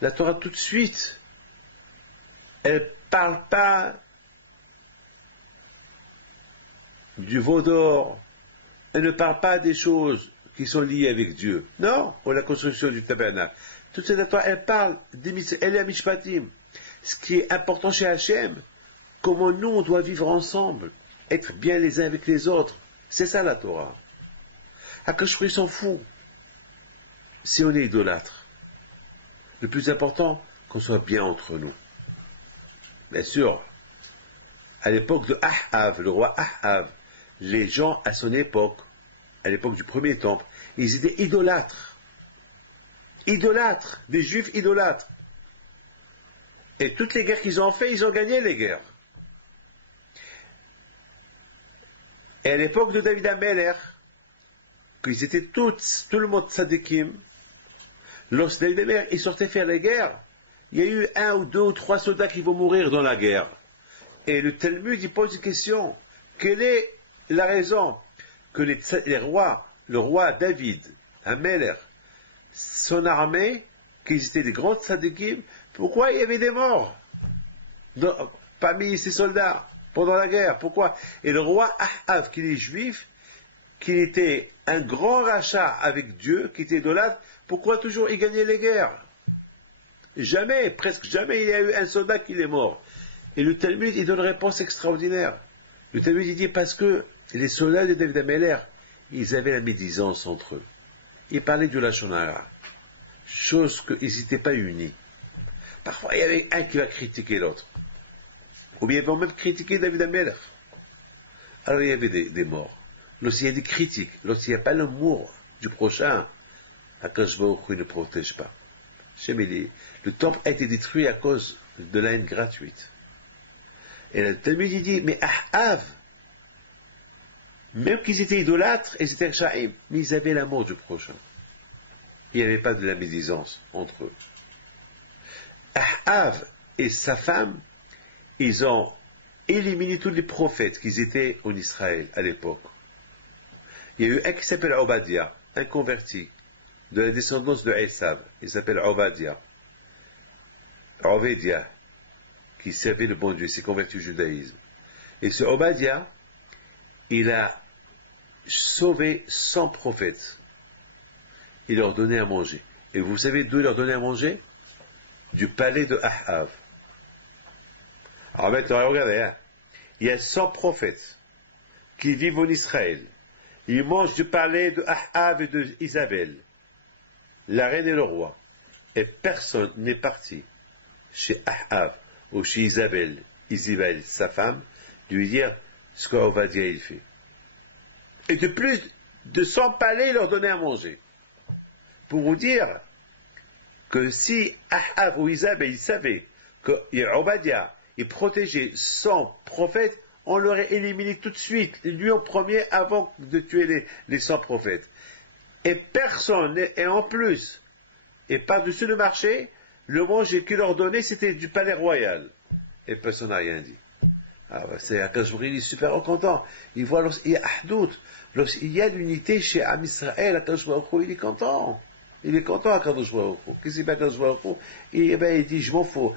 la Torah tout de suite, elle parle pas du veau d'or, elle ne parle pas des choses qui sont liées avec Dieu. Non, ou la construction du tabernacle. Toute cette Torah, elle parle elle est Mishpatim. Ce qui est important chez Hachem, comment nous on doit vivre ensemble, être bien les uns avec les autres. C'est ça la Torah. Akash s'en fout si on est idolâtre. Le plus important, qu'on soit bien entre nous. Bien sûr, à l'époque de Ahav, le roi Ahav, les gens à son époque, à l'époque du premier temple, ils étaient idolâtres. Idolâtres, des juifs idolâtres. Et toutes les guerres qu'ils ont fait, ils ont gagné les guerres. Et à l'époque de David Ameller, qu'ils étaient tout le monde tzadikim, lorsque David Ameller il sortait faire les guerres, il y a eu 1 ou 2 ou 3 soldats qui vont mourir dans la guerre. Et le Talmud, il pose une question. Quelle est la raison que les rois, le roi David, Ameller, son armée, qu'ils étaient des grands tzadikim, pourquoi il y avait des morts parmi ces soldats pendant la guerre? Pourquoi? Et le roi Ahav, qui est juif, qui était un grand rachat avec Dieu, qui était idolâtre, pourquoi toujours il gagnait les guerres? Jamais, presque jamais, il y a eu un soldat qui est mort. Et le Talmud, il donne une réponse extraordinaire. Le Talmud, il dit parce que les soldats de David Ameller, ils avaient la médisance entre eux. Ils parlaient du Lachon Hara, chose qu'ils n'étaient pas unis. Parfois, il y avait un qui va critiquer l'autre. Ou bien ils vont même critiquer David Ameller. Alors il y avait des morts. Lorsqu'il y a des critiques, lorsqu'il n'y a pas l'amour du prochain, Akash Baruch Hu ne protège pas. Le temple a été détruit à cause de la haine gratuite. Et le Talmud dit, mais Ahav, même qu'ils étaient idolâtres, ils étaient chaïm, mais ils avaient l'amour du prochain. Il n'y avait pas de la médisance entre eux. Ahav et sa femme, ils ont éliminé tous les prophètes qui étaient en Israël à l'époque. Il y a eu un qui s'appelle Obadiah, un converti, de la descendance de Esav. Il s'appelle Obadiah, qui servait le bon Dieu, il s'est converti au judaïsme. Et ce Obadiah, il a sauvé 100 prophètes. Il leur donnait à manger. Et vous savez d'où il leur donnait à manger? Du palais de Ahav. Alors maintenant, regardez, hein. Il y a 100 prophètes qui vivent en Israël. Ils mangent du palais de Ahav et de Isabelle, la reine et le roi. Et personne n'est parti chez Ahav ou chez Isabelle, sa femme, de lui dire ce qu'Ovadia il fait. Et de plus de 100 palais, il leur donnait à manger. pour vous dire que si Ahab ou Isabelle, ils savaient que Obadiah est protégé sans prophète, on l'aurait éliminé tout de suite, lui en premier, avant de tuer les 100 prophètes. Et personne, et en plus, et par-dessus le marché, le manger qu'il leur donnait, c'était du palais royal. Et personne n'a rien dit. Ah bah c'est Akash Baruch Hu, il est super content. Il voit lorsqu'il y a Ahdout, lorsqu'il y a l'unité chez Am Israël, Akash Baruch Hu, il est content. Il est content Akash Baruch Hu. Qu'est-ce qu'il fait Akash Baruch Hu? Et ben il dit, je m'en fous.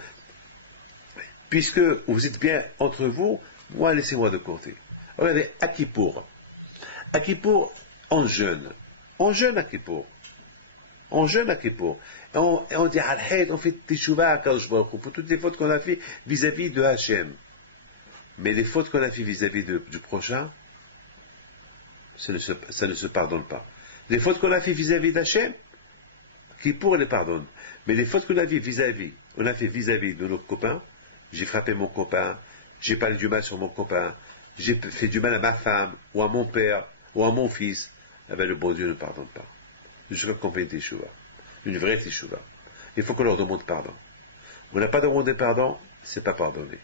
Puisque vous êtes bien entre vous, moi laissez-moi de côté. Regardez, à Kippour. À Kippour, en jeûne. On jeûne à Kippour. On jeûne à Kippour. Et on dit, on fait teshuva à Akash Baruch Hu pour toutes les fautes qu'on a fait vis-à-vis de Hachem. Mais les fautes qu'on a fait vis-à-vis du prochain, ça ne se pardonne pas. Les fautes qu'on a fait vis-à-vis d'Hachem, Kippour les pardonne. Mais les fautes qu'on a fait vis-à-vis de nos copains, j'ai frappé mon copain, j'ai parlé du mal sur mon copain, j'ai fait du mal à ma femme, ou à mon père, ou à mon fils, eh bien le bon Dieu ne pardonne pas. Jusqu'à qu'on fait une teshuva. Une vraie teshuva. Il faut qu'on leur demande pardon. On n'a pas demandé pardon, c'est pas pardonné.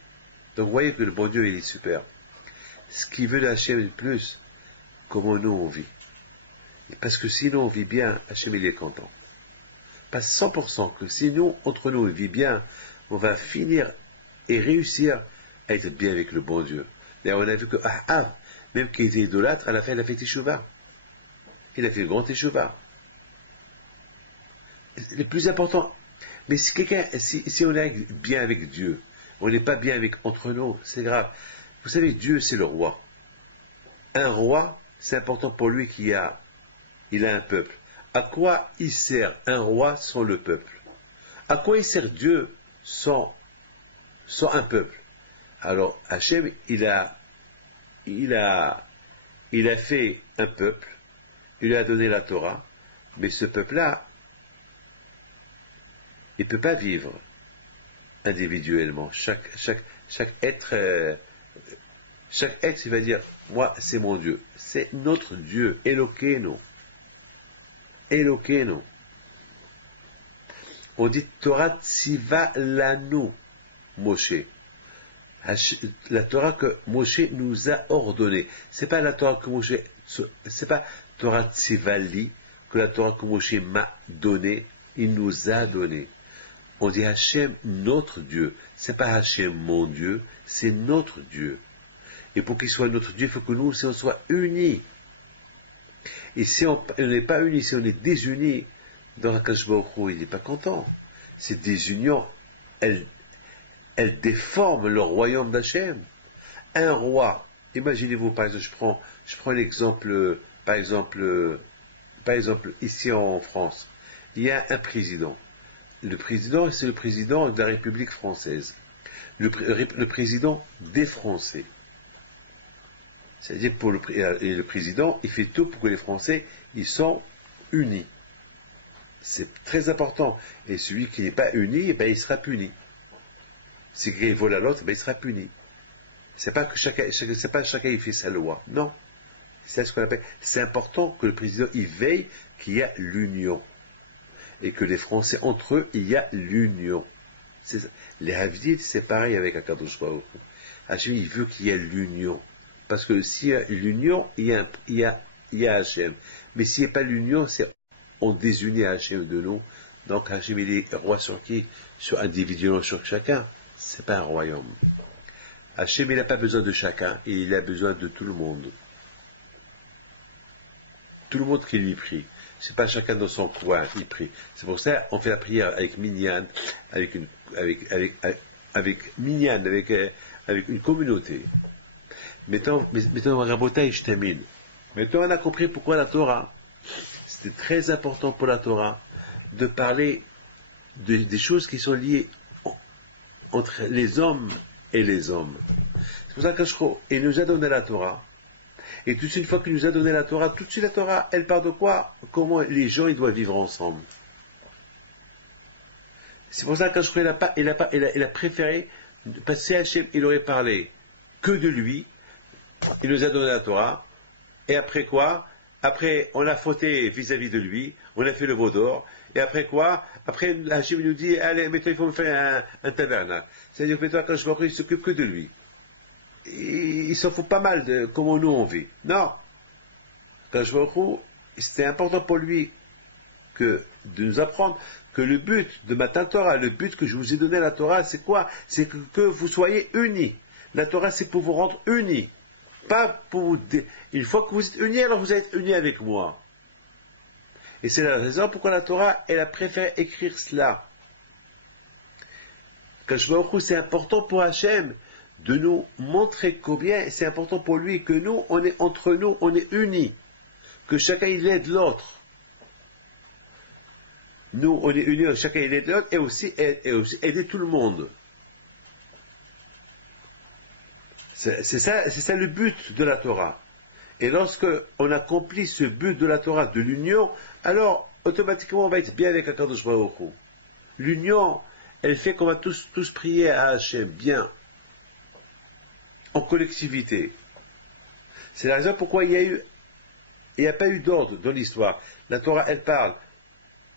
Donc vous voyez que le bon Dieu, il est super. Ce qu'il veut d'Hachem le plus, comment nous on vit. Parce que si nous on vit bien, Hachem il est content. Pas 100% que si nous, entre nous, on vit bien, on va finir et réussir à être bien avec le bon Dieu. D'ailleurs, on a vu que même qu'il était idolâtre, à la fin il a fait teshuva. Il a fait le grand teshuva. Le plus important, mais si on est bien avec Dieu, on n'est pas bien entre nous, c'est grave. Vous savez, Dieu, c'est le roi. Un roi, c'est important pour lui il a un peuple. À quoi il sert un roi sans le peuple? À quoi il sert Dieu sans un peuple? Alors, Hachem, il a fait un peuple, il lui a donné la Torah, mais ce peuple-là, il ne peut pas vivre individuellement. Chaque être, il va dire, moi, c'est mon Dieu. C'est notre Dieu. Elokeinu. Elokeinu. On dit Torah Tziva Lanu, Moshe. La Torah que Moshe nous a ordonnée. C'est pas la Torah que Moshe, c'est pas Torah Tzivali, que la Torah que Moshe m'a donnée, il nous a donné. On dit Hachem, notre Dieu. C'est pas Hachem, mon Dieu, c'est notre Dieu. Et pour qu'il soit notre Dieu, il faut que nous, on soit unis. Et si on n'est pas unis, si on est désunis, dans Akash Baruch Hu, il n'est pas content. Ces désunions, elles déforment le royaume d'Hachem. Un roi, imaginez-vous, par exemple, je prends l'exemple, par exemple, ici en France, il y a un président. Le président, c'est le président de la République française. Le président des Français. C'est-à-dire pour le président, il fait tout pour que les Français, ils sont unis. C'est très important. Et celui qui n'est pas uni, il sera puni. Si quelqu'un vole à l'autre, il sera puni. C'est pas que chacun il fait sa loi. Non. C'est ce qu'on appelle. C'est important que le président, il veille qu'il y a l'union. Et que les Français, entre eux, il y a l'union. Les Havdites, c'est pareil avec Akadosh Baruch Hu. Hachem, il veut qu'il y ait l'union. Parce que s'il y a l'union, il y a Hachem. Mais s'il n'y a pas l'union, on désunit Hachem de nous. Donc Hachem, il est roi sur qui? Sur individuellement sur chacun. C'est pas un royaume. Hachem, il n'a pas besoin de chacun, et il a besoin de tout le monde. Tout le monde qui lui prie. C'est pas chacun dans son coin, il prie. C'est pour ça qu'on fait la prière avec Minyan, avec une communauté. Mettons, Rabotai, je termine. Maintenant, on a compris pourquoi la Torah. C'était très important pour la Torah de parler des choses qui sont liées entre les hommes et les hommes. C'est pour ça qu'il nous a donné la Torah. Et tout de suite, une fois qu'il nous a donné la Torah, tout de suite la Torah, elle parle de quoi? Comment les gens ils doivent vivre ensemble. C'est pour ça qu'Hachem il a préféré, parce que Hachem, il aurait parlé que de lui, il nous a donné la Torah, et après quoi? Après, on a fauté vis-à-vis de lui, on a fait le veau d'or, et après quoi? Après, Hachem nous dit, allez, maintenant il faut me faire un tabernacle. C'est-à-dire que maintenant, quand je vois il s'occupe que de lui. Il s'en fout pas mal de comment nous on vit. Non. Quand je vois c'était important pour lui de nous apprendre que le but de ma Torah, le but que je vous ai donné à la Torah, c'est quoi? C'est que vous soyez unis. La Torah, c'est pour vous rendre unis. Pas pour vous... Une fois que vous êtes unis, alors vous êtes unis avec moi. Et c'est la raison pourquoi la Torah, elle a préféré écrire cela. Quand je vois c'est important pour Hachem de nous montrer combien c'est important pour lui que nous, on est entre nous, on est unis. Que chacun il aide l'autre. Nous, on est unis, chacun il aide l'autre et aussi aider tout le monde. C'est ça le but de la Torah. Et lorsque on accomplit ce but de la Torah, de l'union, alors automatiquement on va être bien avec Akadosh Baruch Hu. L'union, elle fait qu'on va tous prier à Hachem, bien, en collectivité. C'est la raison pourquoi il n'y a pas eu d'ordre dans l'histoire. La Torah, elle parle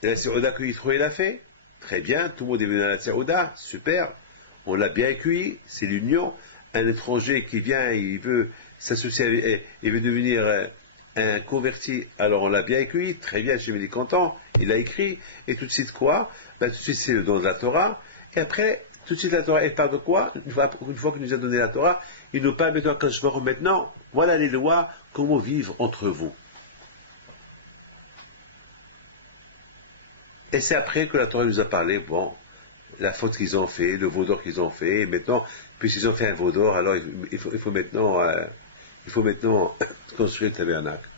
de la Séouda que Yitro a fait, très bien, tout le monde est venu à la Séouda, super, on l'a bien accueilli, c'est l'union. Un étranger qui vient, il veut s'associer, il veut devenir un converti, alors on l'a bien accueilli, très bien, je me dis content, il a écrit, et tout de suite quoi? Tout de suite c'est le don de la Torah, et après, tout de suite la Torah, elle parle de quoi? Une fois qu'il nous a donné la Torah, il nous parle maintenant, quand je me remets maintenant, voilà les lois, comment vivre entre vous. Et c'est après que la Torah nous a parlé, bon, la faute qu'ils ont fait, le veau d'or qu'ils ont fait, et maintenant, puisqu'ils ont fait un veau d'or, alors il faut maintenant construire le tabernacle.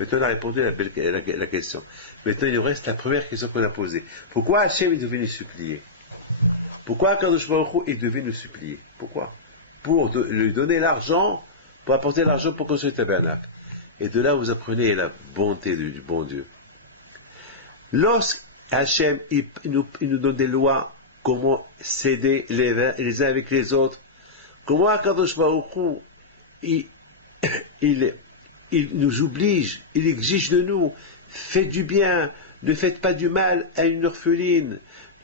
Maintenant, on a répondu à la question. Maintenant, il nous reste la première question qu'on a posée. Pourquoi Hachem il devait nous supplier? Pourquoi Kadosh Baruch Hu il devait nous supplier? Pourquoi? Pour lui donner l'argent, pour apporter l'argent pour construire le tabernacle. Et de là, vous apprenez la bonté du bon Dieu. Lorsque Hachem il nous donne des lois, comment s'aider les uns avec les autres, comment Akadosh Baruch Hu, il nous oblige, il exige de nous, faites du bien, ne faites pas du mal à une orpheline,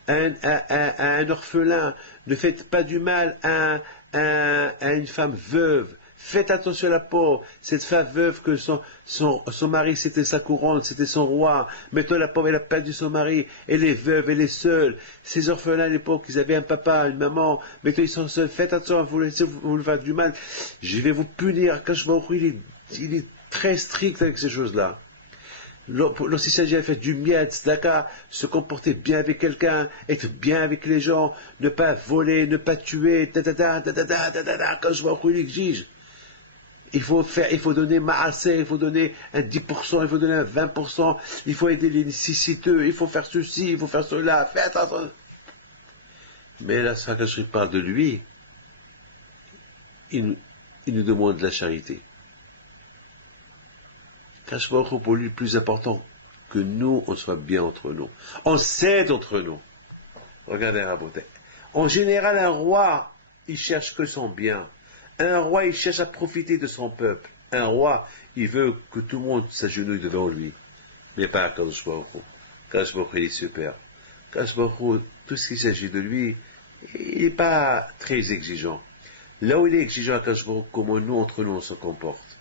à un orphelin, ne faites pas du mal à une femme veuve. Faites attention à la pauvre, cette femme veuve que son mari c'était sa couronne, c'était son roi. Maintenant la pauvre elle a perdu son mari, elle est veuve, elle est seule. Ces orphelins à l'époque, ils avaient un papa, une maman, maintenant ils sont seuls. Faites attention, vous leur faites du mal. Je vais vous punir. Quand je vois il est très strict avec ces choses-là. Lorsqu'il s'agit de faire du miet, tzedaka, se comporter bien avec quelqu'un, être bien avec les gens, ne pas voler, ne pas tuer, quand je vois il exige. Il faut donner ma'aseh, il faut donner un 10%, il faut donner un 20%, il faut aider les nécessiteux, il faut faire ceci, il faut faire cela, faites attention. Mais là, ça, quand je parle de lui, il nous demande de la charité. Kadosh Baruch Hu, pour lui, le plus important, que nous, on soit bien entre nous. On s'aide entre nous. Regardez Raboté. En général, un roi, il cherche que son bien. Un roi, il cherche à profiter de son peuple. Un roi, il veut que tout le monde s'agenouille devant lui. Mais pas Kadosh Baruch Hu. Kadosh Baruch Hu, il est super. Kadosh Baruch Hu, tout ce qui s'agit de lui, il n'est pas très exigeant. Là où il est exigeant à Kadosh Baruch Hu, comment nous, entre nous, on se comporte.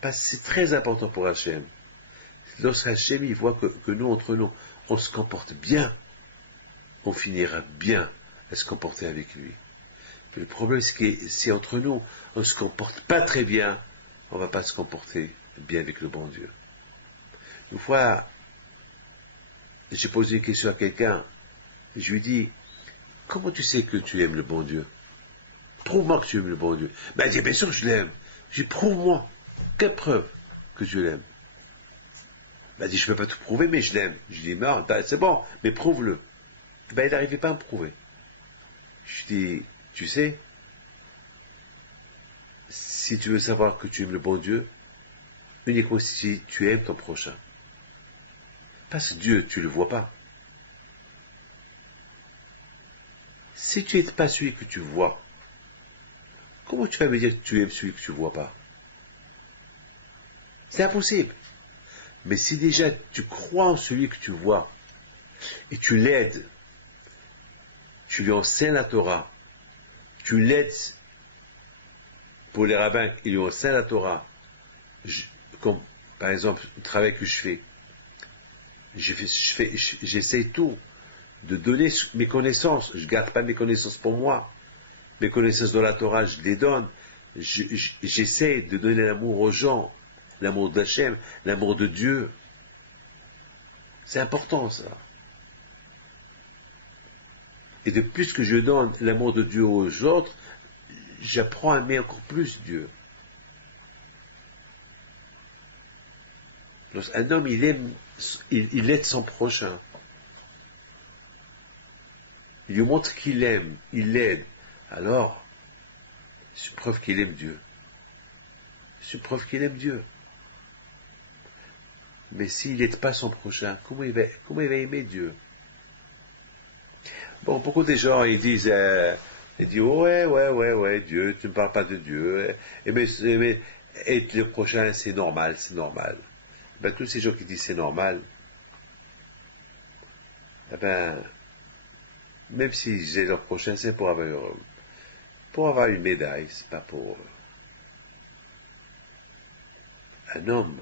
Parce que c'est très important pour Hachem. Lorsque Hachem, il voit que nous, entre nous, on se comporte bien, on finira bien à se comporter avec lui. Mais le problème, c'est que si entre nous, on ne se comporte pas très bien, on ne va pas se comporter bien avec le bon Dieu. Une fois, j'ai posé une question à quelqu'un, je lui dis, comment tu sais que tu aimes le bon Dieu? Prouve-moi que tu aimes le bon Dieu. Ben, il dit, bien sûr que je l'aime. Je dis, prouve-moi. Quelle preuve que je l'aime? Ben, il dit, je ne peux pas te prouver, mais je l'aime. Je dis, non, c'est bon, mais prouve-le. Ben, il n'arrivait pas à me prouver. Je dis, tu sais, si tu veux savoir que tu aimes le bon Dieu, uniquement si tu aimes ton prochain. Parce que Dieu, tu ne le vois pas. Si tu n'es pas celui que tu vois, comment tu vas me dire que tu aimes celui que tu ne vois pas? C'est impossible. Mais si déjà tu crois en celui que tu vois, et tu l'aides, tu lui enseignes la Torah, tu l'aides pour les rabbins, ils lui enseignent la Torah, comme par exemple le travail que je fais, j'essaie tout, de donner mes connaissances, je ne garde pas mes connaissances pour moi, mes connaissances de la Torah, je les donne, j'essaie de donner l'amour aux gens, l'amour d'Hachem, l'amour de Dieu. C'est important ça. Et de plus que je donne l'amour de Dieu aux autres, j'apprends à aimer encore plus Dieu. Un homme, il aide son prochain. Il lui montre qu'il aime, il l'aide. Alors, c'est preuve qu'il aime Dieu. C'est preuve qu'il aime Dieu. Mais s'il n'aide pas son prochain, comment il va aimer Dieu? Bon, beaucoup de gens, ils disent, ouais, Dieu, tu ne parles pas de Dieu. Mais être le prochain, c'est normal, c'est normal. Ben, tous ces gens qui disent c'est normal, eh ben, même si j'ai leur prochain, c'est pour avoir une médaille, c'est pas pour un homme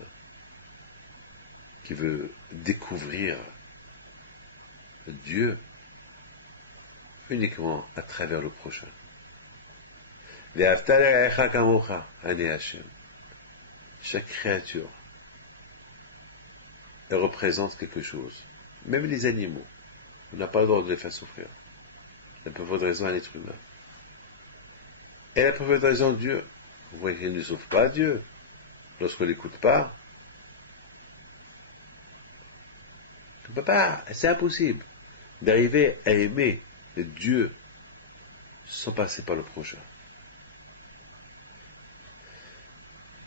qui veut découvrir Dieu uniquement à travers le prochain. Chaque créature, elle représente quelque chose. Même les animaux, on n'a pas le droit de les faire souffrir. La plus forte raison à l'être humain. Et la plus forte raison de Dieu, vous voyez qu'il ne souffre pas Dieu. Lorsqu'on ne l'écoute pas, on ne peut pas, c'est impossible d'arriver à aimer Dieu sans passer par le prochain.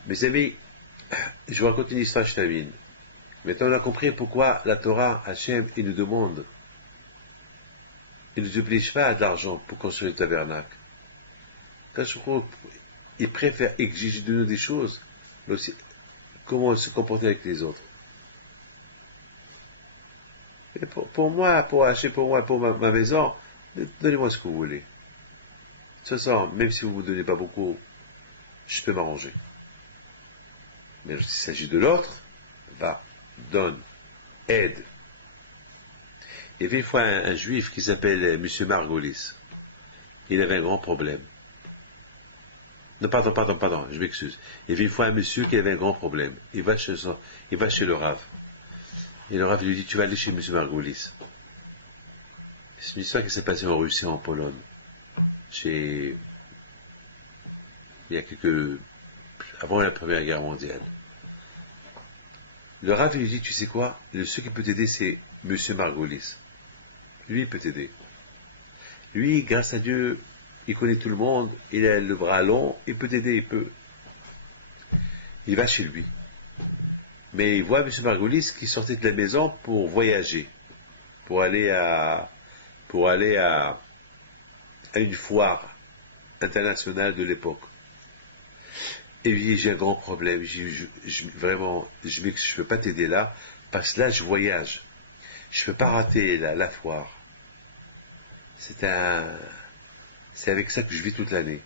Mes amis, je vous raconte une histoire, je termine. Maintenant, on a compris pourquoi la Torah, Hachem, il nous demande, il ne nous oblige pas à de l'argent pour construire le tabernacle. Quand je crois, il préfère exiger de nous des choses, mais aussi comment se comporter avec les autres. Et pour moi, pour Hachem, pour moi, pour ma maison, donnez-moi ce que vous voulez. De toute façon, même si vous ne me donnez pas beaucoup, je peux m'arranger. Mais s'il s'agit de l'autre, va, donne, aide. Il y avait une fois un juif qui s'appelle M. Margolis. Il avait un grand problème. Non, pardon, je m'excuse. Il y avait une fois un monsieur qui avait un grand problème. Il va chez le Rav. Et le Rav lui dit, tu vas aller chez M. Margolis. C'est une histoire qui s'est passée en Russie, en Pologne. Il y a avant la Première Guerre mondiale. Le Rav lui dit, tu sais quoi, le seul qui peut t'aider, c'est M. Margolis. Lui, il peut t'aider. Lui, grâce à Dieu, il connaît tout le monde, il a le bras long, il peut t'aider, il peut. Il va chez lui. Mais il voit M. Margolis qui sortait de la maison pour voyager, pour aller à une foire internationale de l'époque. Et il dit, j'ai un grand problème, vraiment, je ne peux pas t'aider là, parce que là, je voyage. Je ne peux pas rater la foire. C'est avec ça que je vis toute l'année.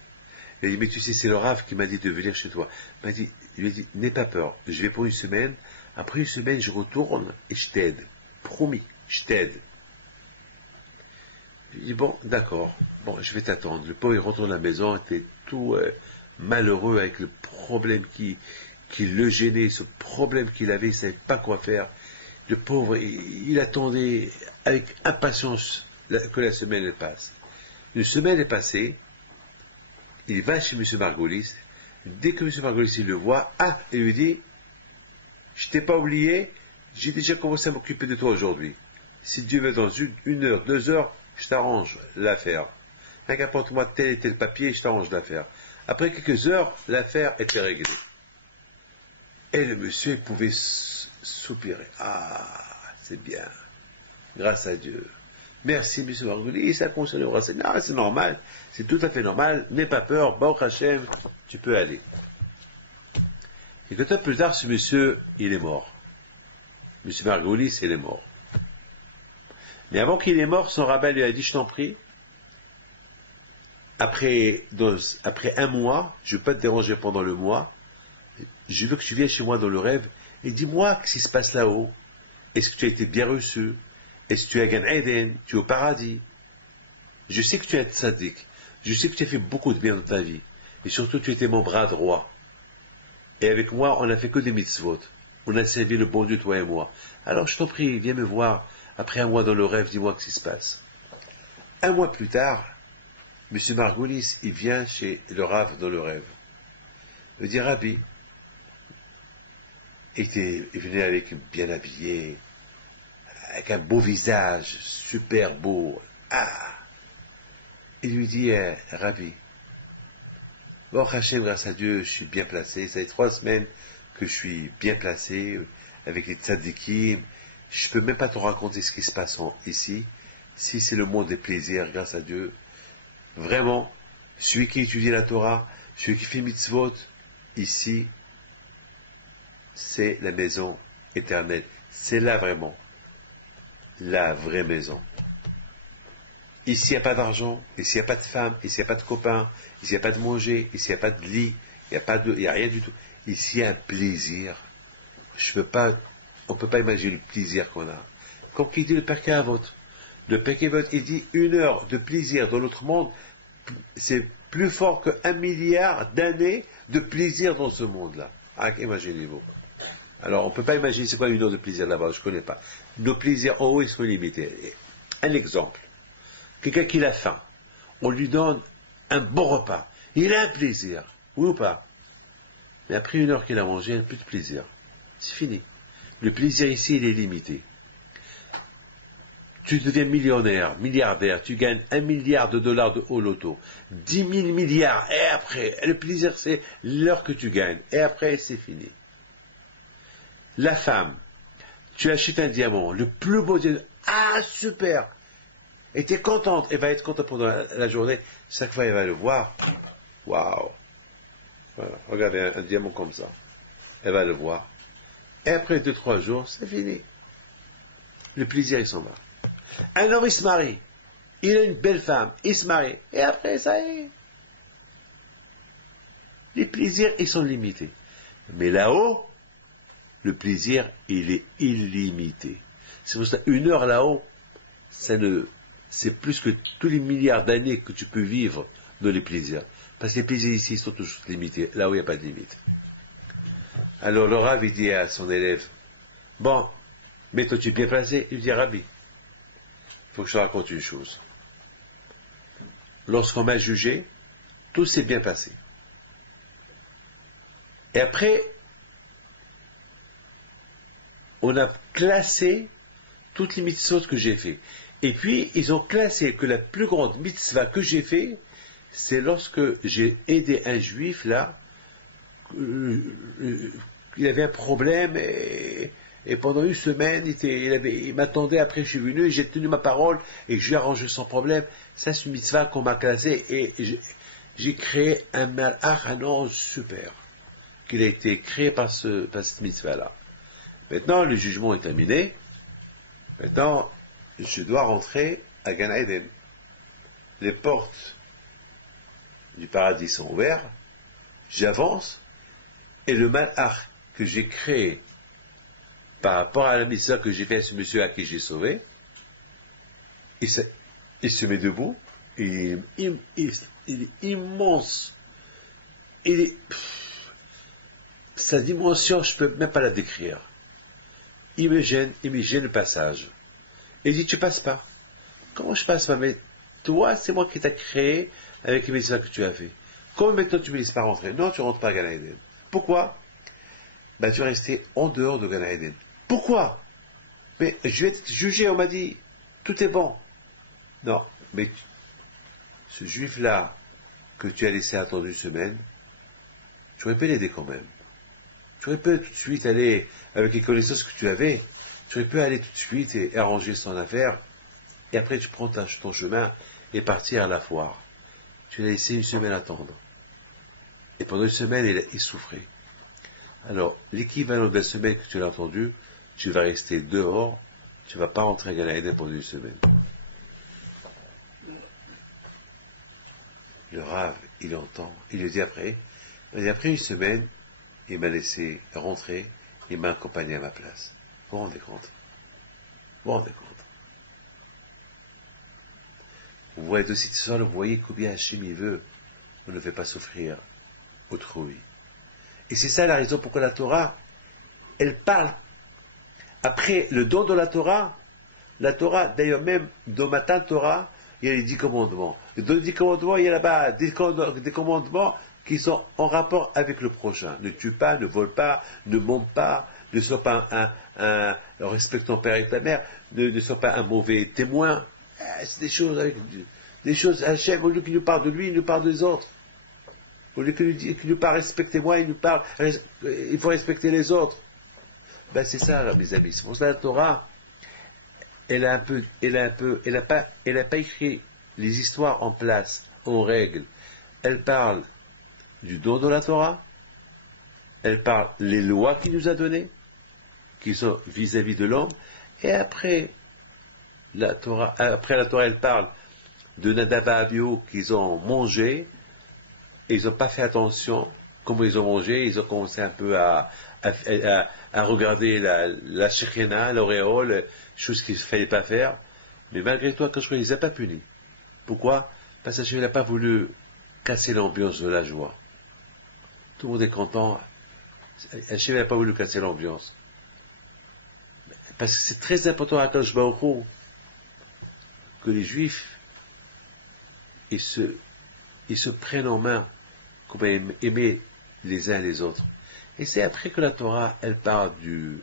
Il dit, mais tu sais, c'est le Rav qui m'a dit de venir chez toi. Il lui a dit, n'aie pas peur, je vais pour une semaine, après une semaine, je retourne et je t'aide. Promis, je t'aide. Il dit, bon, d'accord, bon, je vais t'attendre. Le pauvre, il retourne à la maison, il était tout malheureux avec le problème qui le gênait, ce problème qu'il avait, il ne savait pas quoi faire. Le pauvre, il attendait avec impatience que la semaine elle passe. Une semaine est passée, il va chez M. Margolis. Dès que M. Margolis le voit, il lui dit, je t'ai pas oublié, j'ai déjà commencé à m'occuper de toi aujourd'hui. Si Dieu veut dans une heure, 2 heures, je t'arrange l'affaire. Apporte-moi tel et tel papier, je t'arrange l'affaire. Après quelques heures, l'affaire était réglée. Et le monsieur pouvait soupirer. C'est bien. Grâce à Dieu. Merci, M. Margolis, ça concerne le renseignement. C'est normal. C'est tout à fait normal. N'aie pas peur. Baruch Hashem, tu peux aller. Quelques temps plus tard, ce monsieur, il est mort. M. Margulis, il est mort. Mais avant qu'il est mort, son rabbin lui a dit, je t'en prie, après un mois, je ne veux pas te déranger pendant le mois, je veux que tu viennes chez moi dans le rêve et dis-moi ce qui se passe là-haut. Est-ce que tu as été bien reçu? Est-ce que tu es à Gan Eden? Tu es au paradis? Je sais que tu es un tzaddik. Je sais que tu as fait beaucoup de bien dans ta vie. Et surtout, tu étais mon bras droit. Et avec moi, on n'a fait que des mitzvot. On a servi le bon Dieu, toi et moi. Alors, je t'en prie, viens me voir. Après un mois dans le rêve, dis-moi ce qui se passe. Un mois plus tard, M. Margulis, il vient chez le Rav dans le rêve. Il me dit, Rabbi, il venait avec bien habillé, avec un beau visage, super beau. Ah! Il lui dit, Rabbi, bon, Hachem, grâce à Dieu, je suis bien placé. Ça fait 3 semaines que je suis bien placé, avec les tzadikim. Je peux même pas te raconter ce qui se passe ici. Si c'est le monde des plaisirs, grâce à Dieu. Vraiment, celui qui étudie la Torah, celui qui fait mitzvot, ici, c'est la maison éternelle. C'est là vraiment, la vraie maison. Ici, il n'y a pas d'argent, ici, il n'y a pas de femme, ici, il n'y a pas de copains, ici, il n'y a pas de manger, ici, il n'y a pas de lit, il n'y a rien du tout. Ici, il y a un plaisir. On ne peut pas imaginer le plaisir qu'on a. Comme il dit le Pirkei Avot. Le Pirkei Avot, il dit 1 heure de plaisir dans l'autre monde, c'est plus fort que 1 milliard d'années de plaisir dans ce monde-là. Ah, imaginez-vous. Alors, on ne peut pas imaginer c'est quoi 1 heure de plaisir là-bas, je ne connais pas. Nos plaisirs en haut, ils sont limités. Un exemple. Quelqu'un qui a faim, on lui donne un bon repas. Il a un plaisir, oui ou pas? Mais après 1 heure qu'il a mangé, il n'a plus de plaisir. C'est fini. Le plaisir ici, il est limité. Tu deviens millionnaire, milliardaire, tu gagnes 1 milliard de dollars au loto, 10 000 milliards, et après, le plaisir, c'est l'heure que tu gagnes, et après, c'est fini. La femme, tu achètes un diamant, le plus beau diamant, ah, super! Et tu es contente, elle va être contente pendant la journée, chaque fois elle va le voir, waouh! Voilà, regardez un diamant comme ça, elle va le voir, et après 2-3 jours, c'est fini. Le plaisir, il s'en va. Un homme, il se marie. Il a une belle femme. Il se marie. Et après, ça y est. Les plaisirs, ils sont limités. Mais là-haut, le plaisir, il est illimité. C'est pour ça, 1 heure là-haut, c'est plus que tous les milliards d'années que tu peux vivre dans les plaisirs. Parce que les plaisirs ici sont toujours limités. Là où il n'y a pas de limite. Alors, le Rav, il dit à son élève, bon, mais toi, tu es bien placé. Il dit, Rabbi, il faut que je te raconte une chose. Lorsqu'on m'a jugé, tout s'est bien passé. Et après, on a classé toutes les mitzvot que j'ai fait. Et puis, ils ont classé que la plus grande mitzvah que j'ai fait, c'est lorsque j'ai aidé un juif là, il avait un problème et pendant 1 semaine, il m'attendait, après je suis venu, j'ai tenu ma parole et je lui ai arrangé son problème. Ça, c'est une mitzvah qu'on m'a classée et j'ai créé un malach, un ange super, qu'il a été créé par cette mitzvah-là. Maintenant, le jugement est terminé. Maintenant, je dois rentrer à Gan Eden. Les portes du paradis sont ouvertes. J'avance et le malach que j'ai créé par rapport à la mitzvah que j'ai fait à ce monsieur à qui j'ai sauvé, il se met debout, il est immense. Sa dimension, je ne peux même pas la décrire. Il me gêne le passage. Il dit, tu passes pas. Comment je passe pas? Mais toi, c'est moi qui t'ai créé avec les mitzvahs que tu as fait. Comment maintenant tu me laisses pas rentrer? Non, tu rentres pas à Gan Eden. Pourquoi? Ben, tu es resté en dehors de Gan Eden. Pourquoi? Mais je vais être jugé, on m'a dit, tout est bon. Non, mais ce juif-là que tu as laissé attendre 1 semaine, tu aurais pu l'aider quand même. Tu aurais pu tout de suite aller, avec les connaissances que tu avais, tu aurais pu aller tout de suite et arranger son affaire, et après tu prends ton chemin et partir à la foire. Tu l'as laissé 1 semaine attendre. Et pendant 1 semaine, il souffrait. Alors, l'équivalent de la semaine que tu l'as entendu, tu vas rester dehors, tu ne vas pas rentrer à Gan Eden pendant une semaine. Le Rav, il entend, il le dit après. Et après une semaine, il m'a laissé rentrer, il m'a accompagné à ma place. Vous vous rendez compte? Vous vous rendez compte? Vous voyez aussi ce soir, vous voyez combien Hachem il veut. On ne fait pas souffrir autrui. Et c'est ça la raison pourquoi la Torah, elle parle. Après le don de la Torah, d'ailleurs même dans Matan Torah, il y a les 10 commandements. Et dans les 10 commandements, il y a là-bas des commandements qui sont en rapport avec le prochain. Ne tue pas, ne vole pas, ne monte pas, ne sois pas respecte ton père et ta mère, ne sois pas un mauvais témoin. C'est des choses, Hachem, au lieu qu'il nous parle de lui, il nous parle des autres. Au lieu qu'il nous parle respectez-moi, il nous parle, il faut respecter les autres. Ben c'est ça, mes amis. C'est pour ça que la Torah, elle a pas écrit les histoires en place, en règle. Elle parle du don de la Torah, elle parle les lois qu'il nous a données, qui sont vis-à-vis de l'homme, et après la Torah, elle parle de Nadav et Abihu qu'ils ont mangé, et ils n'ont pas fait attention comment ils ont mangé, ils ont commencé un peu à regarder la Shekhina, l'auréole, chose qu'il ne fallait pas faire, mais malgré tout, quand je ne les a pas punis. Pourquoi? Parce que il n'a pas voulu casser l'ambiance de la joie. Tout le monde est content, Hachem n'a pas voulu casser l'ambiance. Parce que c'est très important à Kadosh Baruch Hu que les Juifs ils se prennent en main, comme aimer les uns les autres. Et c'est après que la Torah, elle parle du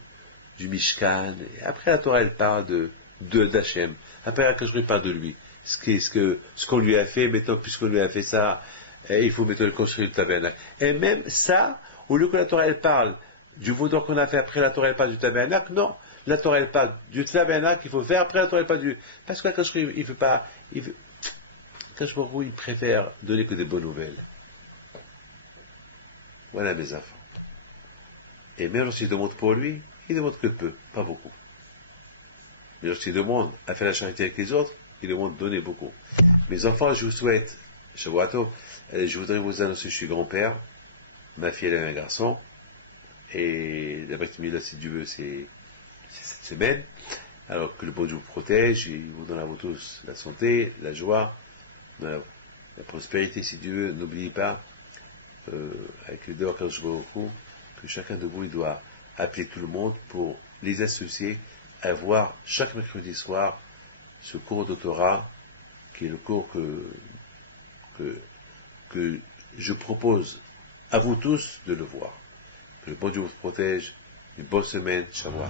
Mishkan, et après la Torah, elle parle d'Hachem. Après la Torah, elle parle de lui. Ce qu'on lui a fait, maintenant, puisqu'on lui a fait ça, il faut maintenant construire le tabernacle. Et même ça, au lieu que la Torah, elle parle du vaudor qu'on a fait, après la Torah, elle parle du tabernacle, non. La Torah, elle parle du tabernacle qu'il faut faire, après la Torah, elle parle du... Parce que la Torah, il veut pas... Quand il préfère donner que des bonnes nouvelles. Voilà mes enfants. Et même lorsqu'il demande pour lui, il demande que peu, pas beaucoup. Mais lorsqu'il demande à faire la charité avec les autres, il demande de donner beaucoup. Mes enfants, je vous souhaite, Shavuot, je voudrais vous annoncer que je suis grand-père, ma fille elle a un garçon, et la Brit Mila, si Dieu veut, c'est cette semaine. Alors que le bon Dieu vous protège, et vous donne à vous tous la santé, la joie, la prospérité, si Dieu veut. N'oubliez pas, avec le dehors que chacun de vous il doit appeler tout le monde pour les associer à voir chaque mercredi soir ce cours de Torah qui est le cours que je propose à vous tous de le voir. Que le bon Dieu vous protège. Une bonne semaine. Shavuot.